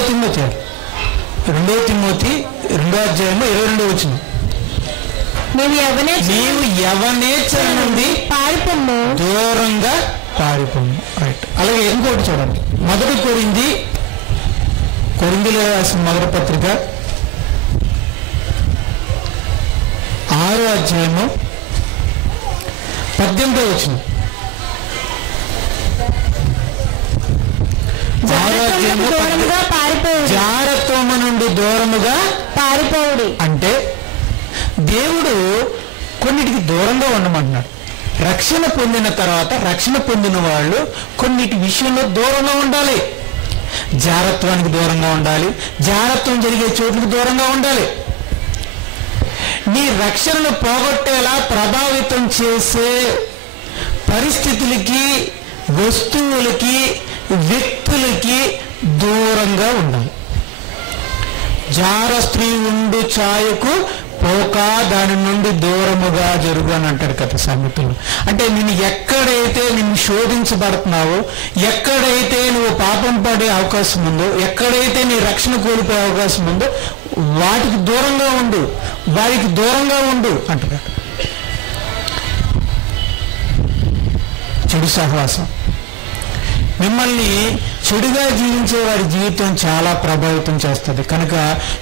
తిమోతి 2వ అధ్యాయం 22వ వచనం. నీవు యవనేచ్ఛ నుండి పారిపోము, దూరంగా పారిపోము. రైట్. అలాగే ఇంకోటి చూడండి. 1 కొరింథీయులకు రాసిన 1వ పత్రిక 6వ అధ్యాయము 18వ వచనం. జారత్వము నుండి దూరముగా పారిపోవుడి. అంటే దేవుడు కొన్నిటికి దూరంగా ఉండమంటున్నాడు. రక్షణ పొందిన తర్వాత రక్షణ పొందిన వాళ్ళు కొన్నిటి విషయంలో దూరంగా ఉండాలి. జారత్వానికి దూరంగా ఉండాలి, జారత్వం జరిగే చోట్లకు దూరంగా ఉండాలి. నీ రక్షణను పోగొట్టేలా ప్రభావితం చేసే పరిస్థితులకి, వస్తువులకి, వ్యక్తులకి దూరంగా ఉండాలి. జార స్త్రీ ఉండు ఛాయకు పోక దాని నుండి దూరముగా జరుగు అని అంటాడు కదా సామెతలు. అంటే నేను ఎక్కడైతే నిన్ను శోధించబడుతున్నావో, ఎక్కడైతే నువ్వు పాపం పడే అవకాశం ఉందో, ఎక్కడైతే నీ రక్షణ కోల్పోయే అవకాశం ఉందో వాటికి దూరంగా ఉండు, వారికి దూరంగా ఉండు అంటున్నాడు. చెడు సహవాసం మిమ్మల్ని చెడుగా జీవించే వారి జీవితం చాలా ప్రభావితం చేస్తుంది. కనుక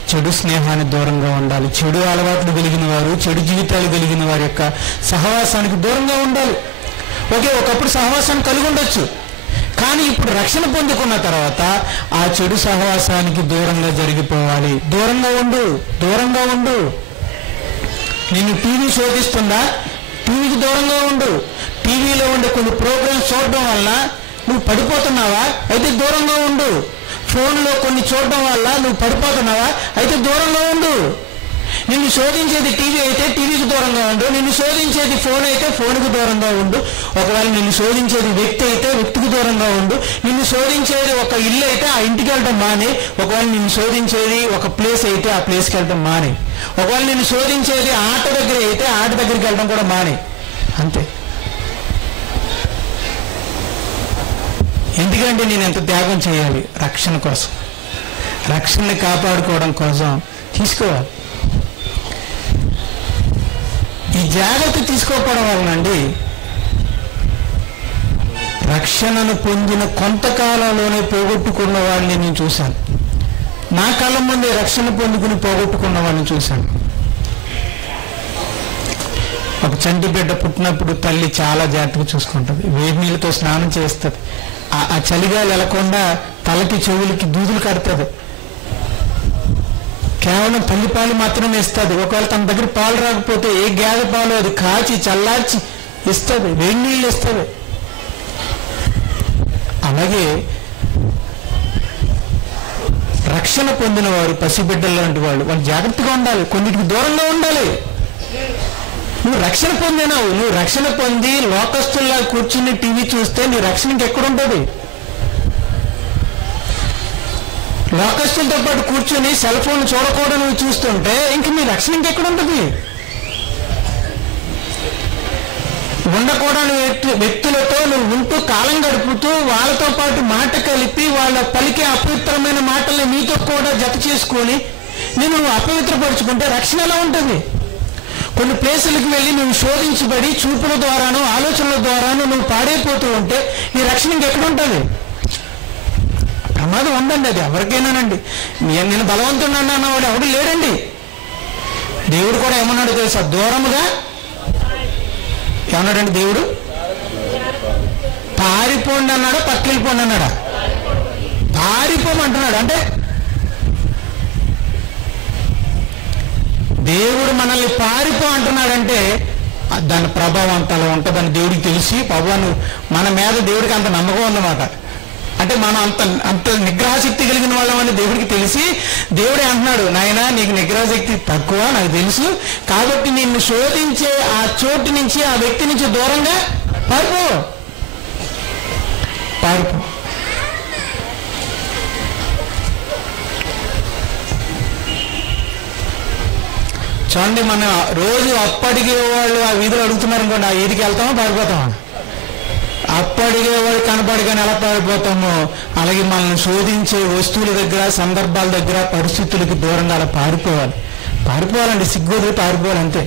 చెడు స్నేహానికి దూరంగా ఉండాలి. చెడు అలవాట్లు కలిగిన వారు, చెడు జీవితాలు కలిగిన వారి యొక్క సహవాసానికి దూరంగా ఉండాలి. ఓకే, ఒకప్పుడు సహవాసాన్ని కలిగి ఉండొచ్చు, కానీ ఇప్పుడు రక్షణ పొందుకున్న తర్వాత ఆ చెడు సహవాసానికి దూరంగా జరిగిపోవాలి. దూరంగా ఉండు, దూరంగా ఉండు. నిన్ను టీవీ శోధిస్తుందా? టీవీకి దూరంగా ఉండు. టీవీలో ఉండే కొన్ని ప్రోగ్రామ్స్ చూడడం వల్ల నువ్వు పడిపోతున్నావా? అయితే దూరంగా ఉండు. ఫోన్లో కొన్ని చూడడం వల్ల నువ్వు పడిపోతున్నావా? అయితే దూరంగా ఉండు. నిన్ను శోధించేది టీవీ అయితే టీవీకి దూరంగా ఉండు. నిన్ను శోధించేది ఫోన్ అయితే ఫోన్కి దూరంగా ఉండు. ఒకవేళ నిన్ను శోధించేది వ్యక్తి అయితే వ్యక్తికి దూరంగా ఉండు. నిన్ను శోధించేది ఒక ఇల్లు అయితే ఆ ఇంటికి వెళ్ళడం మానే. ఒకవేళ నిన్ను శోధించేది ఒక ప్లేస్ అయితే ఆ ప్లేస్కి వెళ్ళడం మానే. ఒకవేళ నిన్ను శోధించేది ఆట దగ్గర అయితే ఆట దగ్గరికి వెళ్ళడం కూడా మానే. అంతే. ఎందుకంటే నేను ఎంత త్యాగం చేయాలి రక్షణ కోసం, రక్షణని కాపాడుకోవడం కోసం తీసుకోవాలి. ఈ జాగ్రత్త తీసుకోకపోవడం వలనండి రక్షణను పొందిన కొంతకాలంలోనే పోగొట్టుకున్న వాళ్ళని నేను చూశాను. నా కళ్ళ ముందే రక్షణ పొందుకుని పోగొట్టుకున్న వాళ్ళని చూశాను. ఒక చంటి బిడ్డ పుట్టినప్పుడు తల్లి చాలా జాగ్రత్తగా చూసుకుంటుంది. వేడి నీళ్ళతో స్నానం చేస్తుంది. ఆ చలిగాలి వెళ్లకుండా తలకి చెవులకి దూదులు కడుతుంది. కేవలం తల్లి పాలు మాత్రమే ఇస్తుంది. ఒకవేళ తన దగ్గర పాలు రాకపోతే ఏ గేదె పాలు అది కాచి చల్లార్చి ఇస్తుంది, వేడి నీళ్ళు ఇస్తుంది. అలాగే రక్షణ పొందిన వారు, పసిబిడ్డల లాంటి వాళ్ళు జాగ్రత్తగా ఉండాలి, కొన్నిటికి దూరంగా ఉండాలి. నువ్వు రక్షణ పొందినావు, నువ్వు రక్షణ పొంది లోకస్తుల్లా కూర్చుని టీవీ చూస్తే నీ రక్షణకి ఎక్కడుంటుంది? లోకస్తులతో పాటు కూర్చొని సెల్ ఫోన్ చూడకూడదు నువ్వు చూస్తుంటే ఇంక నీ రక్షణ ఇంకెక్కడుంటుంది? ఉండకూడని వ్యక్తులతో నువ్వు ఉంటూ కాలం గడుపుతూ వాళ్ళతో పాటు మాట కలిపి వాళ్ళ పలికే అపవిత్రమైన మాటల్ని నీతో కూడా జత చేసుకొని నువ్వు అపవిత్రపరుచుకుంటే రక్షణ ఎలా ఉంటుంది? కొన్ని ప్లేసులకు వెళ్ళి నువ్వు శోధించబడి చూపుల ద్వారాను ఆలోచనల ద్వారాను నువ్వు పాడైపోతూ ఉంటే నీ రక్షణ ఇంకెక్కడ ఉంటుంది? ప్రమాదం ఉందండి, అది ఎవరికైనానండి. నేను బలవంతుడు అన్నవాడు ఎవడు లేడండి. దేవుడు కూడా ఏమన్నాడు తెలుసా? దూరముగా ఏమన్నాడండి దేవుడు? పారిపోండి అన్నాడా, పక్కెళ్ళిపోండి అన్నాడా? పారిపోమంటున్నాడు. అంటే దేవుడు మనల్ని పారిపో అంటున్నాడంటే దాని ప్రభావం అంత అలా ఉంటుందని దేవుడికి తెలిసి, పవను మన మీద దేవుడికి అంత నమ్మకం ఉందన్నమాట. అంటే మనం అంత నిగ్రహశక్తి కలిగిన వాళ్ళమని దేవుడికి తెలిసి దేవుడే అంటున్నాడు, నాయనా నీకు నిగ్రహశక్తి తక్కువ నాకు తెలుసు, కాబట్టి నిన్ను శోధించే ఆ చోటు నుంచి ఆ వ్యక్తి నుంచి దూరంగా పారిపో. చూడండి, మన రోజు అప్పటికే వాళ్ళు ఆ వీధులు అడుగుతున్నారు అనుకోండి, ఆ వీధికి వెళ్తామో పారిపోతామా? అప్పటికేవాడు కనపడిగానే ఎలా పారిపోతామో అలాగే మనల్ని శోధించే వస్తువుల దగ్గర, సందర్భాల దగ్గర, పరిస్థితులకి దూరంగా అలా పారిపోవాలండి. సిగ్గుది పారిపోవాలి అంతే.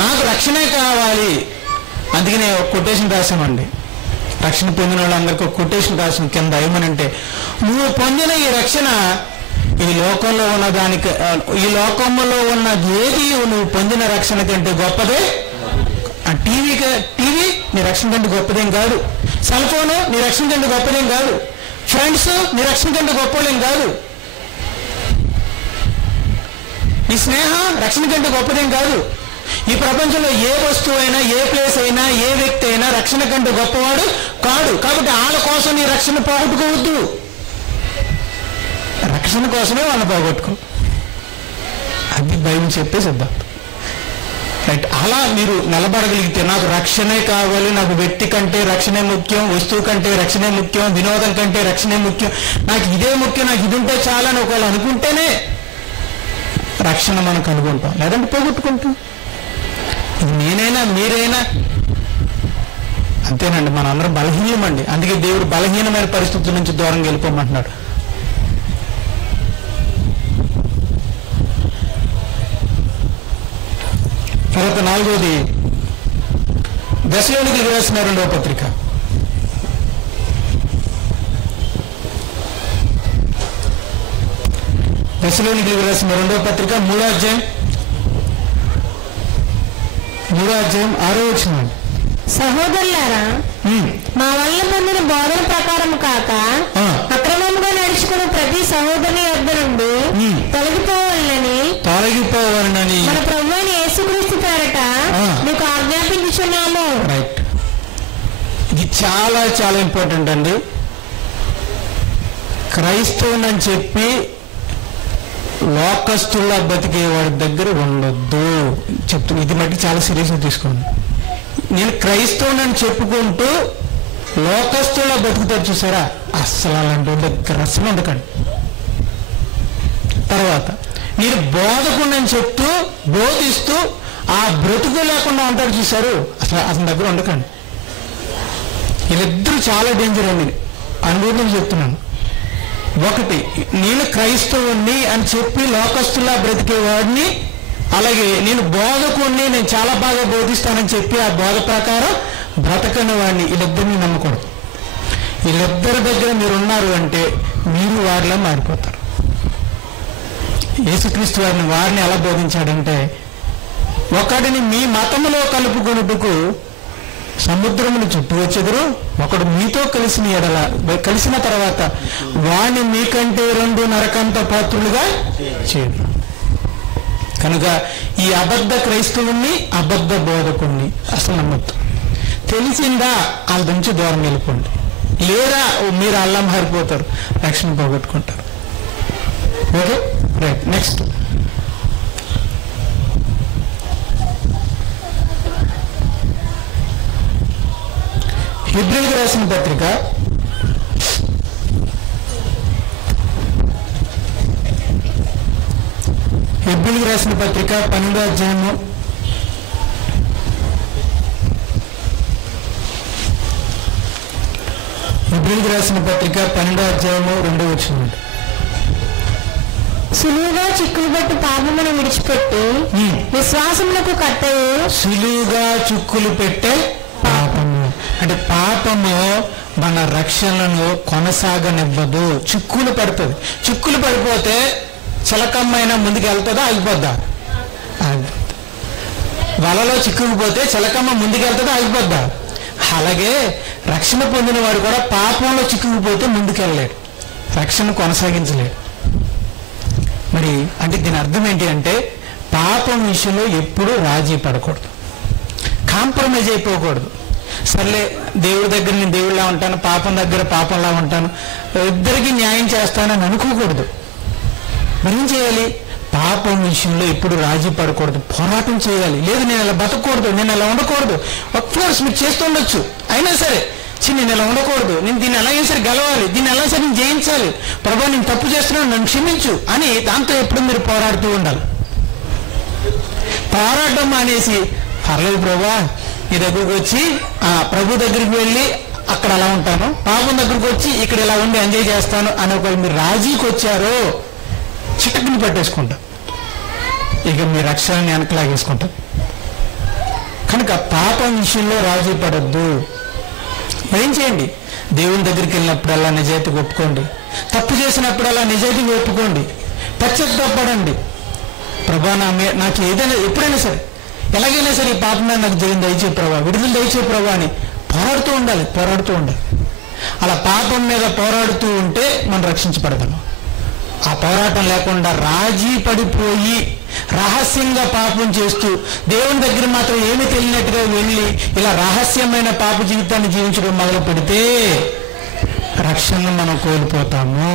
నాకు రక్షణే కావాలి, అందుకనే ఒక కొటేషన్ రాసామండి. రక్షణ పొందిన వాళ్ళందరికీ ఒక కొటేషన్ రాసాం కింద. ఏమనంటే, నువ్వు పొందిన ఈ రక్షణ ఈ లోకంలో ఉన్న ఈ లోకంలో ఉన్న ఏది నువ్వు పొందిన రక్షణ కంటే గొప్పదే. ఆ టీవీ నీ రక్షణ కంటే గొప్పదేం కాదు. సెల్ ఫోను నీ రక్షణ కంటే గొప్పదేం కాదు. ఫ్రెండ్స్ నీ రక్షణ కంటే గొప్పదేం కాదు. నీ స్నేహం రక్షణ కంటే గొప్పదేం కాదు. ఈ ప్రపంచంలో ఏ వస్తువు అయినా, ఏ ప్లేస్ అయినా, ఏ వ్యక్తి అయినా రక్షణ కంటే గొప్పవాడు కాడు. కాబట్టి వాళ్ళ కోసం నీ రక్షణ పోగొట్టుకోవద్దు. రక్షణ కోసమే వాళ్ళని పోగొట్టుకో. అది బైబిల్ చెప్పే సిద్ధాంతం. రైట్. అలా మీరు నిలబడగలిగితే, నాకు రక్షణే కావాలి, నాకు వ్యక్తి కంటే రక్షణే ముఖ్యం, వస్తువు కంటే రక్షణే ముఖ్యం, వినోదం కంటే రక్షణే ముఖ్యం, నాకు ఇదే ముఖ్యం, నాకు ఇది ఉంటే చాలని ఒకవేళ అనుకుంటేనే రక్షణ మనం కనుగొంటాం, లేదంటే పోగొట్టుకుంటాం. ఇది నేనైనా మీరైనా అంతేనండి. మన అందరం బలహీనమండి. అందుకే దేవుడు బలహీనమైన పరిస్థితుల నుంచి దూరంగా వెళ్ళిపోమంటున్నాడు. తర్వాత 4వది దశలోనికీయులకు రాసిన 2వ పత్రిక. దశలోనికీయులకు రాసిన 2వ పత్రిక 3వ అధ్యాయం 6వ వచనం. సహోదరులారా, మా వల్ల పొందిన బోధన ప్రకారం కాక అక్రమంగా నడుచుకున్న ప్రతి సహోదరుని యొద్ద నుండి తొలగిపోవాలని మన ప్రభువైన యేసుక్రీస్తు పేరట మీకు ఆజ్ఞాపించుచున్నాము. రైట్. ఇది చాలా చాలా ఇంపార్టెంట్ అండి. క్రైస్తవుని చెప్పి లోకస్తుల్లా బతికే వాడి దగ్గర ఉండొద్దు చెప్తున్నా. ఇది మట్టి చాలా సీరియస్గా తీసుకోండి. నేను క్రైస్తవుని చెప్పుకుంటూ లోకస్తుల్లా బతుకుతారు చూసారా, అస్సలు అలాంటి దగ్గర అస్సలు ఉండకండి. తర్వాత మీరు బోధకుని చెప్తూ బోధిస్తూ ఆ బ్రతుకు లేకుండా ఉంటారు చూసారు, అసలు దగ్గర ఉండకండి. వీళ్ళిద్దరూ చాలా డేంజర్ అండి. అనుభవం చెప్తున్నాను. ఒకటి, నేను క్రైస్తవుని అని చెప్పి లోకస్తుల్లా బ్రతికేవాడిని, అలాగే నేను బోధకుడిని, నేను చాలా బాగా బోధిస్తానని చెప్పి ఆ బోధ ప్రకారం బ్రతకని వాడిని, వీళ్ళిద్దరిని నమ్మకూడదు. వీళ్ళిద్దరి దగ్గర మీరు ఉన్నారు అంటే మీరు వారిలా మారిపోతారు. యేసుక్రీస్తు వారిని ఎలా బోధించాడంటే, ఒకడిని మీ మతములో కలుపుకొనుటకు సముద్రమును చుట్టూ వచ్చెదరు, ఒకడు మీతో కలిసిన తర్వాత వాణ్ణి మీకంటే 2 నరకంత పాత్రులుగా చేయడు. కనుక ఈ అబద్ధ క్రైస్తవుని, అబద్ధ బోధకుణ్ణి అసలు నమ్మద్దు. తెలిసిందా వాళ్ళ నుంచి దూరం వెళ్ళిపోండి, లేదా మీరు అల్లా మారిపోతారు, రక్షణ పోగొట్టుకుంటారు. Okay, right. నెక్స్ట్ హెబ్రీయులకు రాసిన పత్రిక 12వ అధ్యాయము 2వ వచనం. సులువుగా చిక్కులుబట్టు పాపమును విడిచిపెట్టి విశ్వాసములకు కట్టయు. సులువుగా చిక్కులు పెట్టే పాపము అంటే పాపము మన రక్షణను కొనసాగనివ్వదు, చిక్కులు పడుతుంది. చిక్కులు పడిపోతే చిలకమ్మైనా ముందుకు వెళ్తుందా, ఆగిపోద్దా? వలలో చిక్కుకుపోతే చిలకమ్మ ముందుకు వెళ్తుందా, ఆగిపోద్దా? అలాగే రక్షణ పొందిన వాడు కూడా పాపంలో చిక్కుకుపోతే ముందుకెళ్ళలేడు, రక్షణ కొనసాగించలేడు. మరి అంటే దీని అర్థం ఏంటి అంటే, పాపం విషయంలో ఎప్పుడూ రాజీ పడకూడదు, కాంప్రమైజ్ అయిపోకూడదు. సర్లే దేవుడి దగ్గర నేను దేవుడిలా ఉంటాను, పాపం దగ్గర పాపంలా ఉంటాను, ఇద్దరికి న్యాయం చేస్తానని అనుకోకూడదు. మరి ఏం చేయాలి? పాపం విషయంలో ఎప్పుడు రాజీ పడకూడదు, పోరాటం చేయాలి. లేదు నేను ఇలా బతకూడదు, నేను ఇలా ఉండకూడదు. అఫ్కోర్స్ మీరు చేస్తుండొచ్చు, అయినా సరే నేను ఇలా ఉండకూడదు, నేను దీన్ని ఎలా సరే గెలవాలి, దీన్ని ఎలా సరే నేను జయించాలి, ప్రభా నేను తప్పు చేస్తున్నాను నన్ను క్షమించు అని దాంతో ఎప్పుడు మీరు పోరాడుతూ ఉండాలి. పోరాటం అనేసి పర్లేదు ప్రభా నీ దగ్గరికి వచ్చి ప్రభు దగ్గరికి వెళ్ళి అక్కడ అలా ఉంటాను, పాపం దగ్గరికి వచ్చి ఇక్కడ ఇలా ఉండి ఎంజాయ్ చేస్తాను అని ఒకవేళ మీరు రాజీకి వచ్చారో చిటకుని పట్టేసుకుంటాం, ఇక మీ రక్షణని వెనకలాగేసుకుంటాం. కనుక పాపం విషయంలో రాజీ పడద్దు. ఏం చేయండి? దేవుని దగ్గరికి వెళ్ళినప్పుడల్లా నిజాయితీగా ఒప్పుకోండి, తప్పు చేసినప్పుడల్లా నిజాయితీగా ఒప్పుకోండి, పశ్చాత్తాపడండి. ప్రభా నాకు ఏదైనా ఎప్పుడైనా సరే ఎలాగైనా సరే ఈ పాపం మీద నాకు జరిగింది దయచే ప్రభా, విడుదల దయచే ప్రభా అని పోరాడుతూ ఉండాలి. అలా పాపం మీద పోరాడుతూ ఉంటే మనం రక్షించబడతాము. ఆ పోరాటం లేకుండా రాజీ పడిపోయి రహస్యంగా పాపం చేస్తూ దేవుని దగ్గర మాత్రం ఏమీ తెలియనట్టుగా వెళ్ళి ఇలా రహస్యమైన పాప జీవితాన్ని జీవించడం మొదలు పెడితే రక్షణను మనం కోల్పోతాము.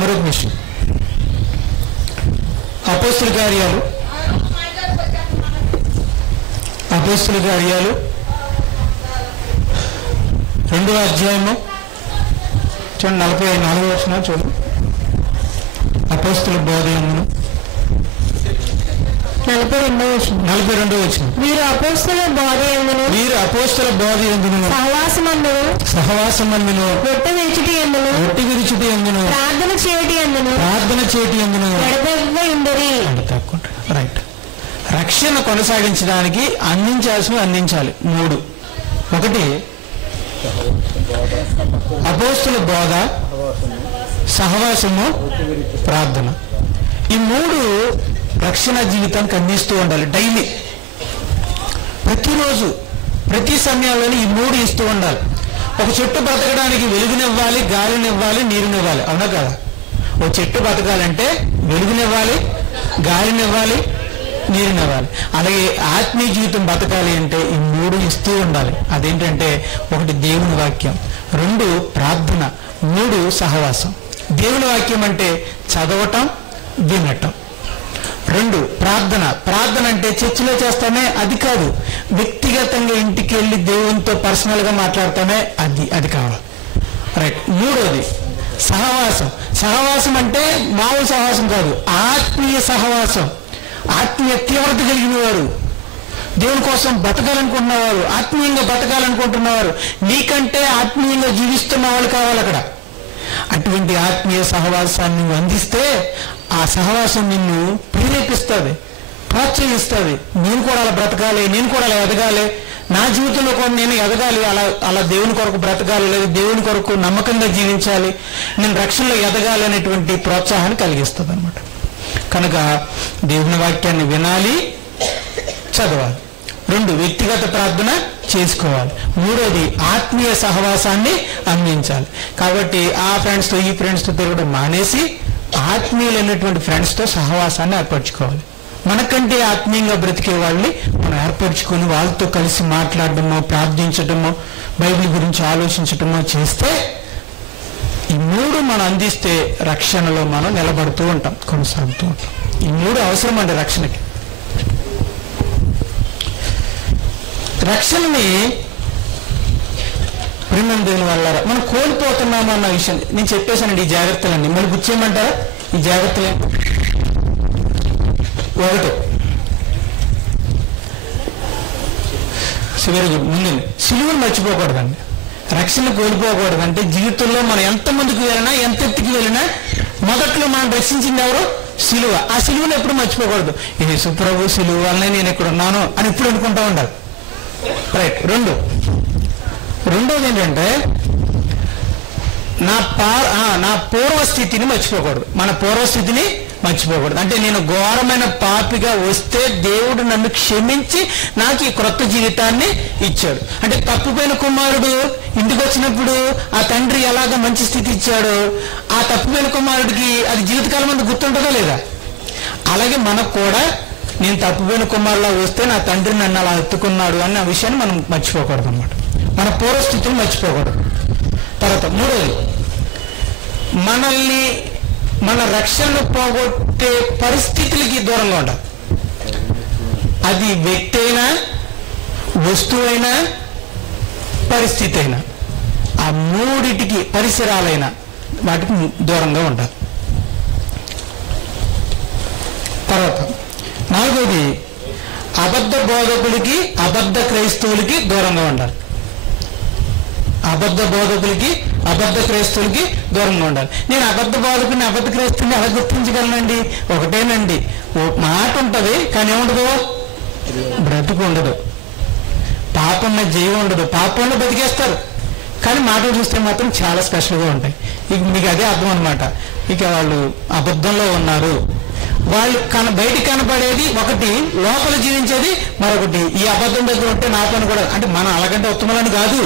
మరొక విషయం, అపోస్తుల కార్యాలు 2వ అధ్యాయము చూడండి 44వ వచనం చూడండి. అపోస్తుల బోధ యందును 42వ వచనం. వీరు అపోస్తుల బోధ యందును సహవాసమందును రొట్టె విరుచుట యందును ప్రార్థన చేయుట యందును ఎడతెగక ఉండిరి. రైట్. రక్షణ కొనసాగించడానికి అందించాలి 3. 1 అపోస్తుల బోధ, సహవాసము, ప్రార్థన. ఈ 3 రక్షణ జీవితానికి అందిస్తూ ఉండాలి. డైలీ, ప్రతిరోజు, ప్రతి సమయంలోనే ఈ 3 ఇస్తూ ఉండాలి. ఒక చెట్టు బ్రతకడానికి వెలుగునివ్వాలి, గాలినివ్వాలి, నీరునివ్వాలి. అవునా కదా? ఒక చెట్టు బ్రతకాలంటే వెలుగునివ్వాలి, గాలినివ్వాలి, నీరునివ్వాలి. అలాగే ఆత్మీయ జీవితం బతకాలి అంటే ఈ 3 ఇస్తూ ఉండాలి. అదేంటంటే 1 దేవుని వాక్యం, 2 ప్రార్థన, 3 సహవాసం. దేవుని వాక్యం అంటే చదవటం, వినటం. 2 ప్రార్థన అంటే చర్చిలో చేస్తామే అది కాదు, వ్యక్తిగతంగా ఇంటికి వెళ్ళి దేవునితో పర్సనల్గా మాట్లాడతామే అది కావాలి. రైట్. 3వది సహవాసం అంటే మామూలు సహవాసం కాదు, ఆత్మీయ సహవాసం. ఆత్మీయ తీవ్రత కలిగిన వారు, దేవుని కోసం బతకాలనుకుంటున్నవారు, ఆత్మీయంగా బతకాలనుకుంటున్నవారు, నీకంటే ఆత్మీయంగా జీవిస్తున్న వాళ్ళు కావాలి అక్కడ. అటువంటి ఆత్మీయ సహవాసాన్ని నువ్వు అందిస్తే ఆ సహవాసం నిన్ను ప్రేరేపిస్తుంది, ప్రోత్సహిస్తుంది. నేను కూడా అలా బ్రతకాలి, నేను కూడా అలా ఎదగాలి, నా జీవితంలో కూడా నేను ఎదగాలి, అలా దేవుని కొరకు బ్రతకాలి, లేదా దేవుని కొరకు నమ్మకంగా జీవించాలి, నేను రక్షణలో ఎదగాలి అనేటువంటి ప్రోత్సాహాన్ని కలిగిస్తుంది అనమాట. కనుక దేవుని వాక్యాన్ని వినాలి, చదవాలి. 2 వ్యక్తిగత ప్రార్థన చేసుకోవాలి. 3వది ఆత్మీయ సహవాసాన్ని అందించాలి. కాబట్టి ఆ ఫ్రెండ్స్తో ఈ ఫ్రెండ్స్తో తిరగడం మానేసి ఆత్మీయులైనటువంటి ఫ్రెండ్స్తో సహవాసాన్ని ఏర్పరచుకోవాలి. మనకంటే ఆత్మీయంగా బ్రతికే వాళ్ళని మనం ఏర్పరచుకొని వాళ్ళతో కలిసి మాట్లాడటమో, ప్రార్థించటమో, బైబిల్ గురించి ఆలోచించటమో చేస్తే ఈ 3 మనం అందిస్తే రక్షణలో మనం నిలబడుతూ ఉంటాం, కొనసాగుతూ ఉంటాం. ఈ 3 అవసరం అండి రక్షణకి. రక్షణని ప్రేమ దేవుని వల్ల మనం కోల్పోతున్నాము అన్న విషయం నేను చెప్పేశానండి. ఈ జాగ్రత్తలన్నీ మళ్ళీ గుర్చేయమంటారా? ఈ జాగ్రత్తలే 1 వెరీ గుడ్. ముందు సిలువను మర్చిపోకూడదండి. రక్షణ కోల్పోకూడదంటే జీవితంలో మనం ఎంత ముందుకు వెళ్ళినా, ఎంత ఎత్తుకు వెళ్ళినా మొదట్లో మనం రక్షించింది ఎవరు? సిలువ. ఆ సిలువను ఎప్పుడు మర్చిపోకూడదు. యేసు ప్రభు సిలువ వల్లనే నేను ఇక్కడ ఉన్నాను అని ఎప్పుడు అనుకుంటూ ఉండాలి. రైట్. 2వది ఏంటంటే నా పూర్వస్థితిని మర్చిపోకూడదు. మన పూర్వస్థితిని మర్చిపోకూడదు. అంటే నేను ఘోరమైన పాపిగా వస్తే దేవుడు నన్ను క్షమించి నాకు ఈ క్రొత్త జీవితాన్ని ఇచ్చాడు. అంటే తప్పుపోయిన కుమారుడు ఇంటికి వచ్చినప్పుడు ఆ తండ్రి ఎలాగ మంచి స్థితి ఇచ్చాడో ఆ తప్పుపోయిన కుమారుడికి అది జీవితకాలం అంతా గుర్తుంటుందా లేదా? అలాగే మనకు కూడా నేను తప్పుపోయిన కుమారులా వస్తే నా తండ్రి నన్ను అలా ఎత్తుకున్నాడు అన్న విషయాన్ని మనం మర్చిపోకూడదు అనమాట. మన పూర్వస్థితిని మర్చిపోకూడదు. తర్వాత 3వది మనల్ని మన రక్షణను పోగొట్టే పరిస్థితులకి దూరంగా ఉండాలి. అది వ్యక్తి అయినా, వస్తువైనా, పరిస్థితి అయినా, ఆ 3టికి పరిసరాలైనా వాటికి దూరంగా ఉండాలి. తర్వాత 4వది అబద్ధ బోధకులకి, అబద్ధ క్రైస్తవులకి దూరంగా ఉండాలి. అబద్ధ బోధకులకి, అబద్ధ క్రైస్తవులకి దూరంగా ఉండాలి. నేను అబద్ధ బోధకుని, అబద్ధ క్రైస్తవుని ఎలా గుర్తించగలనండి? ఒకటేనండి, మాట ఉంటుంది కానీ ఏముండదు? బ్రతుకు ఉండదు. పాపం మీద జయం ఉండదు. పాపంలో బతికేస్తారు కానీ మాటలు చూస్తే మాత్రం చాలా స్పెషల్గా ఉంటాయి. ఇక మీకు అదే అర్థం అనమాట. ఇక వాళ్ళు అబద్ధంలో ఉన్నారు, వాళ్ళు బయటికి కనపడేది ఒకటి, లోపల జీవించేది మరొకటి. ఈ అబద్ధం దగ్గర ఉంటే నా పని కూడా, అంటే మనం అలాగంటే ఉత్తములని కాదు,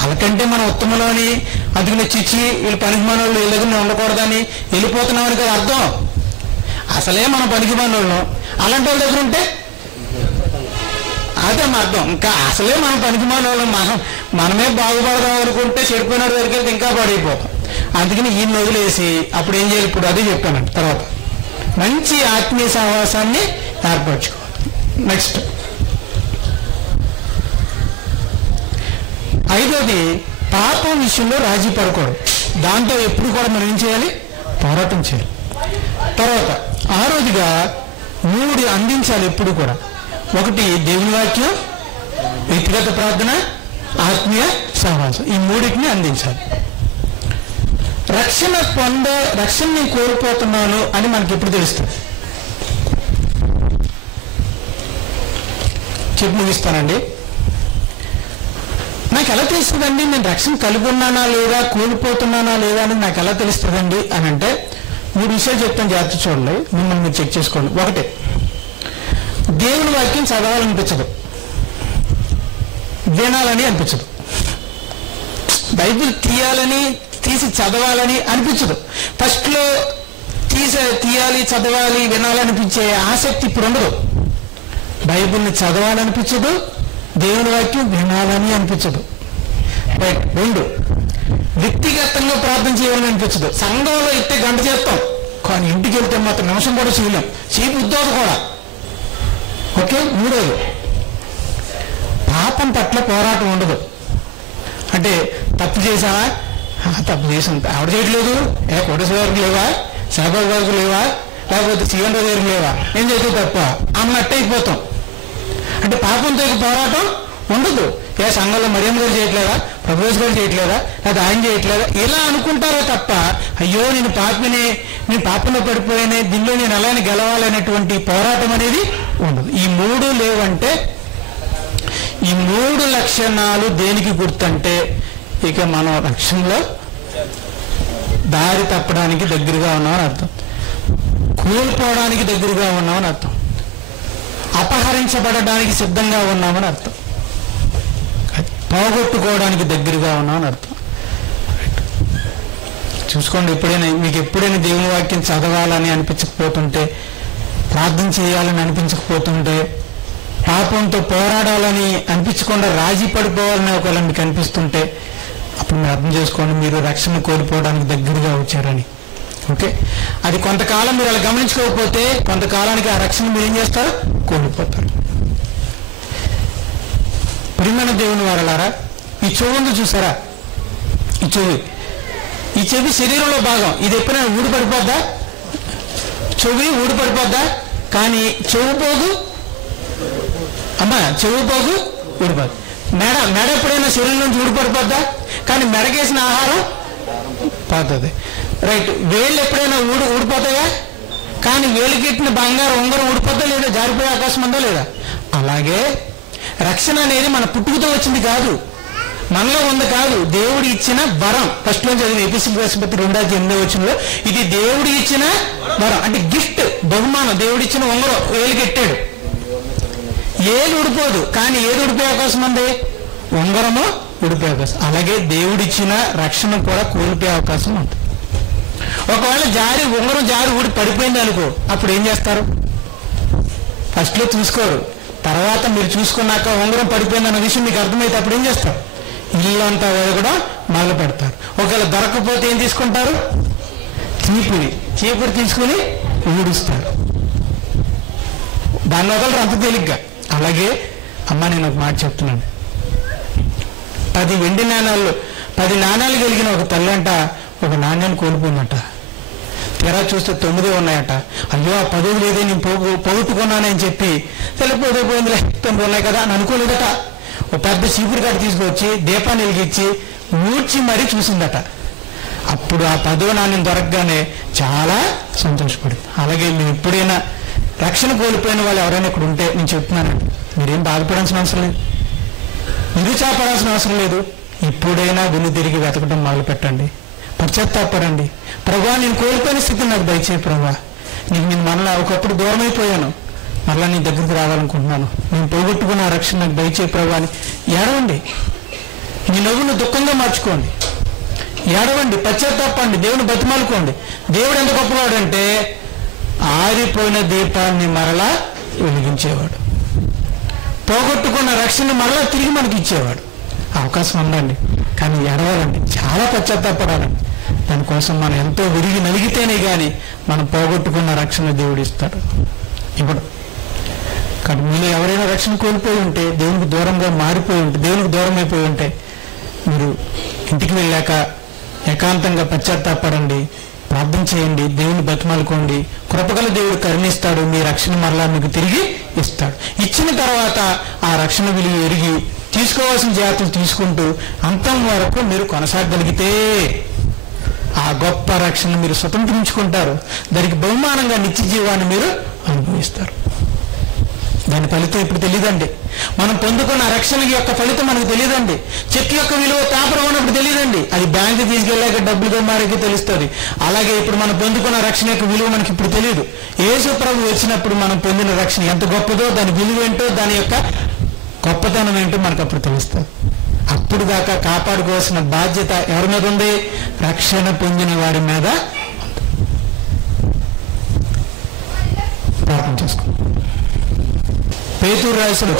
వాళ్ళకంటే మనం ఉత్తములని అందుకని చిచ్చి వీళ్ళు పనికి మనోళ్ళు వీళ్ళ దగ్గర ఉండకూడదని వెళ్ళిపోతున్నామని కదా అర్థం. అసలే మనం పనికి మనోళ్ళం, అలాంటి వాళ్ళ దగ్గర ఉంటే అదే మా అర్థం. ఇంకా అసలే మనం పనికి మనోళ్ళం, మనమే బాగుపడదాం అనుకుంటే చెడిపోయిన దగ్గరికి వెళ్తే ఇంకా పాడైపోతాం. అందుకని ఈయన వదిలేసి అప్పుడు ఏం చేయాలి, ఇప్పుడు అదే చెప్పానండి. తర్వాత మంచి ఆత్మీయ సహవాసాన్ని ఏర్పరచుకోవాలి. నెక్స్ట్ 5వది పాపం విషయంలో రాజీ పడకూడదు. దాంతో ఎప్పుడు కూడా మనం ఏం చేయాలి, పోరాటం చేయాలి. తర్వాత 6వదిగా 3 అందించాలి ఎప్పుడు కూడా. 1 దేవుని వాక్యం, వ్యక్తిగత ప్రార్థన, ఆత్మీయ సహవాసం, ఈ 3టిని అందించాలి. రక్షణ నేను కోల్పోతున్నాను అని మనకి ఎప్పుడు తెలుస్తుంది? చెప్పి ముగిస్తానండి. నాకు ఎలా తెలుస్తుందండి నేను రక్షణ కలిగి ఉన్నానా లేదా, కోల్పోతున్నానా లేదా అని నాకు ఎలా తెలుస్తుందండి అని అంటే 3 విషయాలు చెప్తాను, జాగ్రత్త చూడండి, మిమ్మల్ని మీరు చెక్ చేసుకోండి. 1, దేవుని వాక్యం చదవాలనిపించదు, వినాలని అనిపించదు. బైబిల్ తీసి చదవాలని అనిపించదు. ఫస్ట్లో తీయాలి, చదవాలి, వినాలనిపించే ఆసక్తి ఇప్పుడు ఉండదు. బైబిల్ని చదవాలనిపించదు, దేవుని వాక్యం వినాలని అనిపించదు. 2, వ్యక్తిగతంగా ప్రార్థన చేయాలని అనిపించదు. సంఘంలో ఇస్తే గంట చేస్తాం, కానీ ఇంటికి వెళ్తే మాత్రం నిమిషం కూడా చేయలేం, ఉద్యోగం కూడా. ఓకే. 3వది పాపం పట్ల పోరాటం ఉండదు. అంటే తప్పు చేసావా, తప్పు చేసాం, ఆవిడ చేయట్లేదు, కోటేశ్వర గారికి లేవా, సాయిబాబు గారికి లేవా, లేకపోతే శివన్ రావు గారికి లేవా, ఏం చేస్తే తప్ప అన్నట్టు అయిపోతాం. అంటే పాపంతో పోరాటం ఉండదు. సంఘంలో మరియమ్మ గారు చేయట్లేదా, ప్రభుత్వ గారు చేయట్లేదా, లేదా ఆయన చేయట్లేదా, ఇలా అనుకుంటారో తప్ప అయ్యో నేను పాపంలో పడిపోయానే, దీనిలో నేను అలానే గెలవాలనేటువంటి పోరాటం అనేది ఉండదు. ఈ 3 లేవంటే, ఈ 3 లక్షణాలు దేనికి గుర్తంటే ఇక మనం రక్షణలో దారి తప్పడానికి దగ్గరగా ఉన్నామని అర్థం, కోల్పోవడానికి దగ్గరగా ఉన్నామని అర్థం, అపహరించబడడానికి సిద్ధంగా ఉన్నామని అర్థం, పోగొట్టుకోవడానికి దగ్గరగా ఉన్నామని అర్థం. చూసుకోండి, మీకు ఎప్పుడైనా దేవుని వాక్యం చదవాలని అనిపించకపోతుంటే, ప్రార్థన చేయాలని అనిపించకపోతుంటే, పాపంతో పోరాడాలని అనిపించకుండా రాజీ పడిపోవాలని ఒకవేళ మీకు అనిపిస్తుంటే, అప్పుడు మీరు అర్థం చేసుకోండి, మీరు రక్షణ కోల్పోవడానికి దగ్గరగా వచ్చారని. ఓకే. అది కొంతకాలం మీరు అలా గమనించుకోకపోతే కొంతకాలానికి ఆ రక్షణ మీరు ఏం చేస్తారు, కోల్పోతారు. ప్రియమైన దేవుని వారలారా, ఈ చెవి ఉంది చూసారా, ఈ చెవి శరీరంలో భాగం. ఇది ఎప్పుడైనా ఊడిపడిపోద్దా? చెవి ఊడిపడిపోద్దా? కానీ చెవు పోగు, చెవు పోగు ఊడిపోద్దు. మెడ ఎప్పుడైనా శరీరం నుంచి ఊడిపడిపోద్దా? కానీ మెడకేసిన ఆహారం పోతుంది. రైట్. వేళ్ళు ఎప్పుడైనా ఊడిపోతాయా? కానీ వేలుకెట్టిన బంగారం ఉంగరం ఊడిపోద్దా లేదా, జారిపోయే అవకాశం ఉందా లేదా? అలాగే రక్షణ అనేది మన పుట్టుకతో వచ్చింది కాదు, మనలో ఉంది కాదు, దేవుడు ఇచ్చిన వరం. ఫస్ట్ లో చదివిన ఎఫెసీయులకు రాసిన పత్రిక 2:8 ఇది దేవుడు ఇచ్చిన వరం, అంటే గిఫ్ట్, బహుమానం. దేవుడు ఇచ్చిన ఉంగరం వేలుకెట్టాడు, ఏది ఊడిపోదు, కానీ ఏది ఊడిపోయే అవకాశం ఉంది, ఉంగరము ఊడిపోయే అవకాశం. అలాగే దేవుడిచ్చిన రక్షణ కూడా కోల్పోయే అవకాశం ఉంటుంది. ఒకవేళ ఉంగరం జారి ఊడి పడిపోయింది అనుకో, అప్పుడు ఏం చేస్తారు? ఫస్ట్లో చూసుకోరు, తర్వాత మీరు చూసుకున్నాక ఉంగరం పడిపోయిందన్న విషయం మీకు అర్థమైతే అప్పుడు ఏం చేస్తారు? ఇల్లు అంతా కూడా మొదలు పెడతారు. ఒకవేళ దొరకకపోతే ఏం తీసుకుంటారు? చీపురు తీసుకుని ఊడుస్తారు. దాన్ని వదలరు అంత తేలిగ్గా. అలాగే అమ్మ, నేను ఒక మాట చెప్తున్నాను, 10 వెండి నాణాలు 10 నాణాలు కలిగిన ఒక తల్లి అంట ఒక నాణ్యాన్ని కోల్పోయిందట. తెరా చూస్తే 9 ఉన్నాయట. అయ్యో ఆ 10 లేదే, నేను పోగొట్టుకున్నానని చెప్పి పోయిందిలే 9 ఉన్నాయి కదా అని అనుకోలేదట. ఒక పెద్ద చీపురు కట్ట తీసుకొచ్చి దీపాన్ని వెలిగించి ఊడ్చి మరీ చూసిందట. అప్పుడు ఆ 10వ నాణ్యం దొరకగానే చాలా సంతోషపడింది. అలాగే మీరు ఎప్పుడైనా రక్షణ కోల్పోయిన వాళ్ళు ఎవరైనా ఇక్కడ ఉంటే నేను చెప్తున్నానండి, మీరేం బాధపడాల్సిన అవసరం లేదు, నిరుచాపడాల్సిన అవసరం లేదు. ఇప్పుడైనా వెన్ను తిరిగి వెతకడం మొదలు పెట్టండి. పశ్చాత్తాపడండి. ప్రభువా, నేను కోల్పోయిన స్థితిని నాకు దయచేయి ప్రభువా. నేను మరలా ఒకప్పుడు దూరం అయిపోయాను, మరలా నీ దగ్గరికి రావాలనుకుంటున్నాను. నేను పోగొట్టుకున్న ఆ రక్షణ నాకు దయచేయి ప్రభువా అని ఏడవండి. మీ నవ్వును దుఃఖంగా మార్చుకోండి, ఏడవండి, పశ్చాత్తాపండి, దేవుని బతిమాలుకోండి. దేవుడు ఎంత గొప్పవాడు అంటే ఆరిపోయిన దీపాన్ని మరలా వెలిగించేవాడు, పోగొట్టుకున్న రక్షణ మరలా తిరిగి మనకి ఇచ్చేవాడు. అవకాశం ఉందండి, కానీ ఏడవాలండి, చాలా పశ్చాత్తాపడాలండి. దానికోసం మనం ఎంతో విరిగి నలిగితేనే కానీ మనం పోగొట్టుకున్న రక్షణ దేవుడు ఇస్తాడు, ఇవ్వడు. కానీ మీలో ఎవరైనా రక్షణ కోల్పోయి ఉంటే, దేవునికి దూరంగా మారిపోయి ఉంటే, దేవునికి దూరం అయిపోయి ఉంటే, మీరు ఇంటికి వెళ్ళాక ఏకాంతంగా పశ్చాత్తాపడండి, ప్రార్థన చేయండి, దేవుని బతిమాలుకోండి. కృపగల దేవుడు కరుణిస్తాడు, మీ రక్షణ మరలా మీకు తిరిగి ఇస్తాడు. ఇచ్చిన తర్వాత ఆ రక్షణ విలువ ఎరిగి తీసుకోవాల్సిన జాగ్రత్తలు తీసుకుంటూ అంతం వరకు మీరు కొనసాగగలిగితే ఆ గొప్ప రక్షణ మీరు స్వతంత్రించుకుంటారు. దానికి బహుమానంగా నిత్య జీవాన్ని మీరు అనుభవిస్తారు. దాని ఫలితం ఇప్పుడు తెలియదండి. మనం పొందుకున్న రక్షణ యొక్క ఫలితం మనకు తెలియదండి. చెట్టు యొక్క విలువ పేపర్ ఉన్నప్పుడు తెలియదండి, అది బ్యాంకు తీసుకెళ్ళాక డబ్బులుగా మారేకి తెలుస్తుంది. అలాగే ఇప్పుడు మనం పొందుకున్న రక్షణ యొక్క విలువ మనకి ఇప్పుడు తెలియదు. యేసు ప్రభు వచ్చినప్పుడు మనం పొందిన రక్షణ ఎంత గొప్పదో, దాని విలువ ఏంటో, దాని యొక్క గొప్పతనం ఏంటో మనకు అప్పుడు తెలుస్తుంది. అప్పుడు దాకా కాపాడుకోవాల్సిన బాధ్యత ఎవరి మీద ఉంది? రక్షణ పొందిన వారి మీద. ప్రార్థన చేసుకోండి. పేతురు రాసిన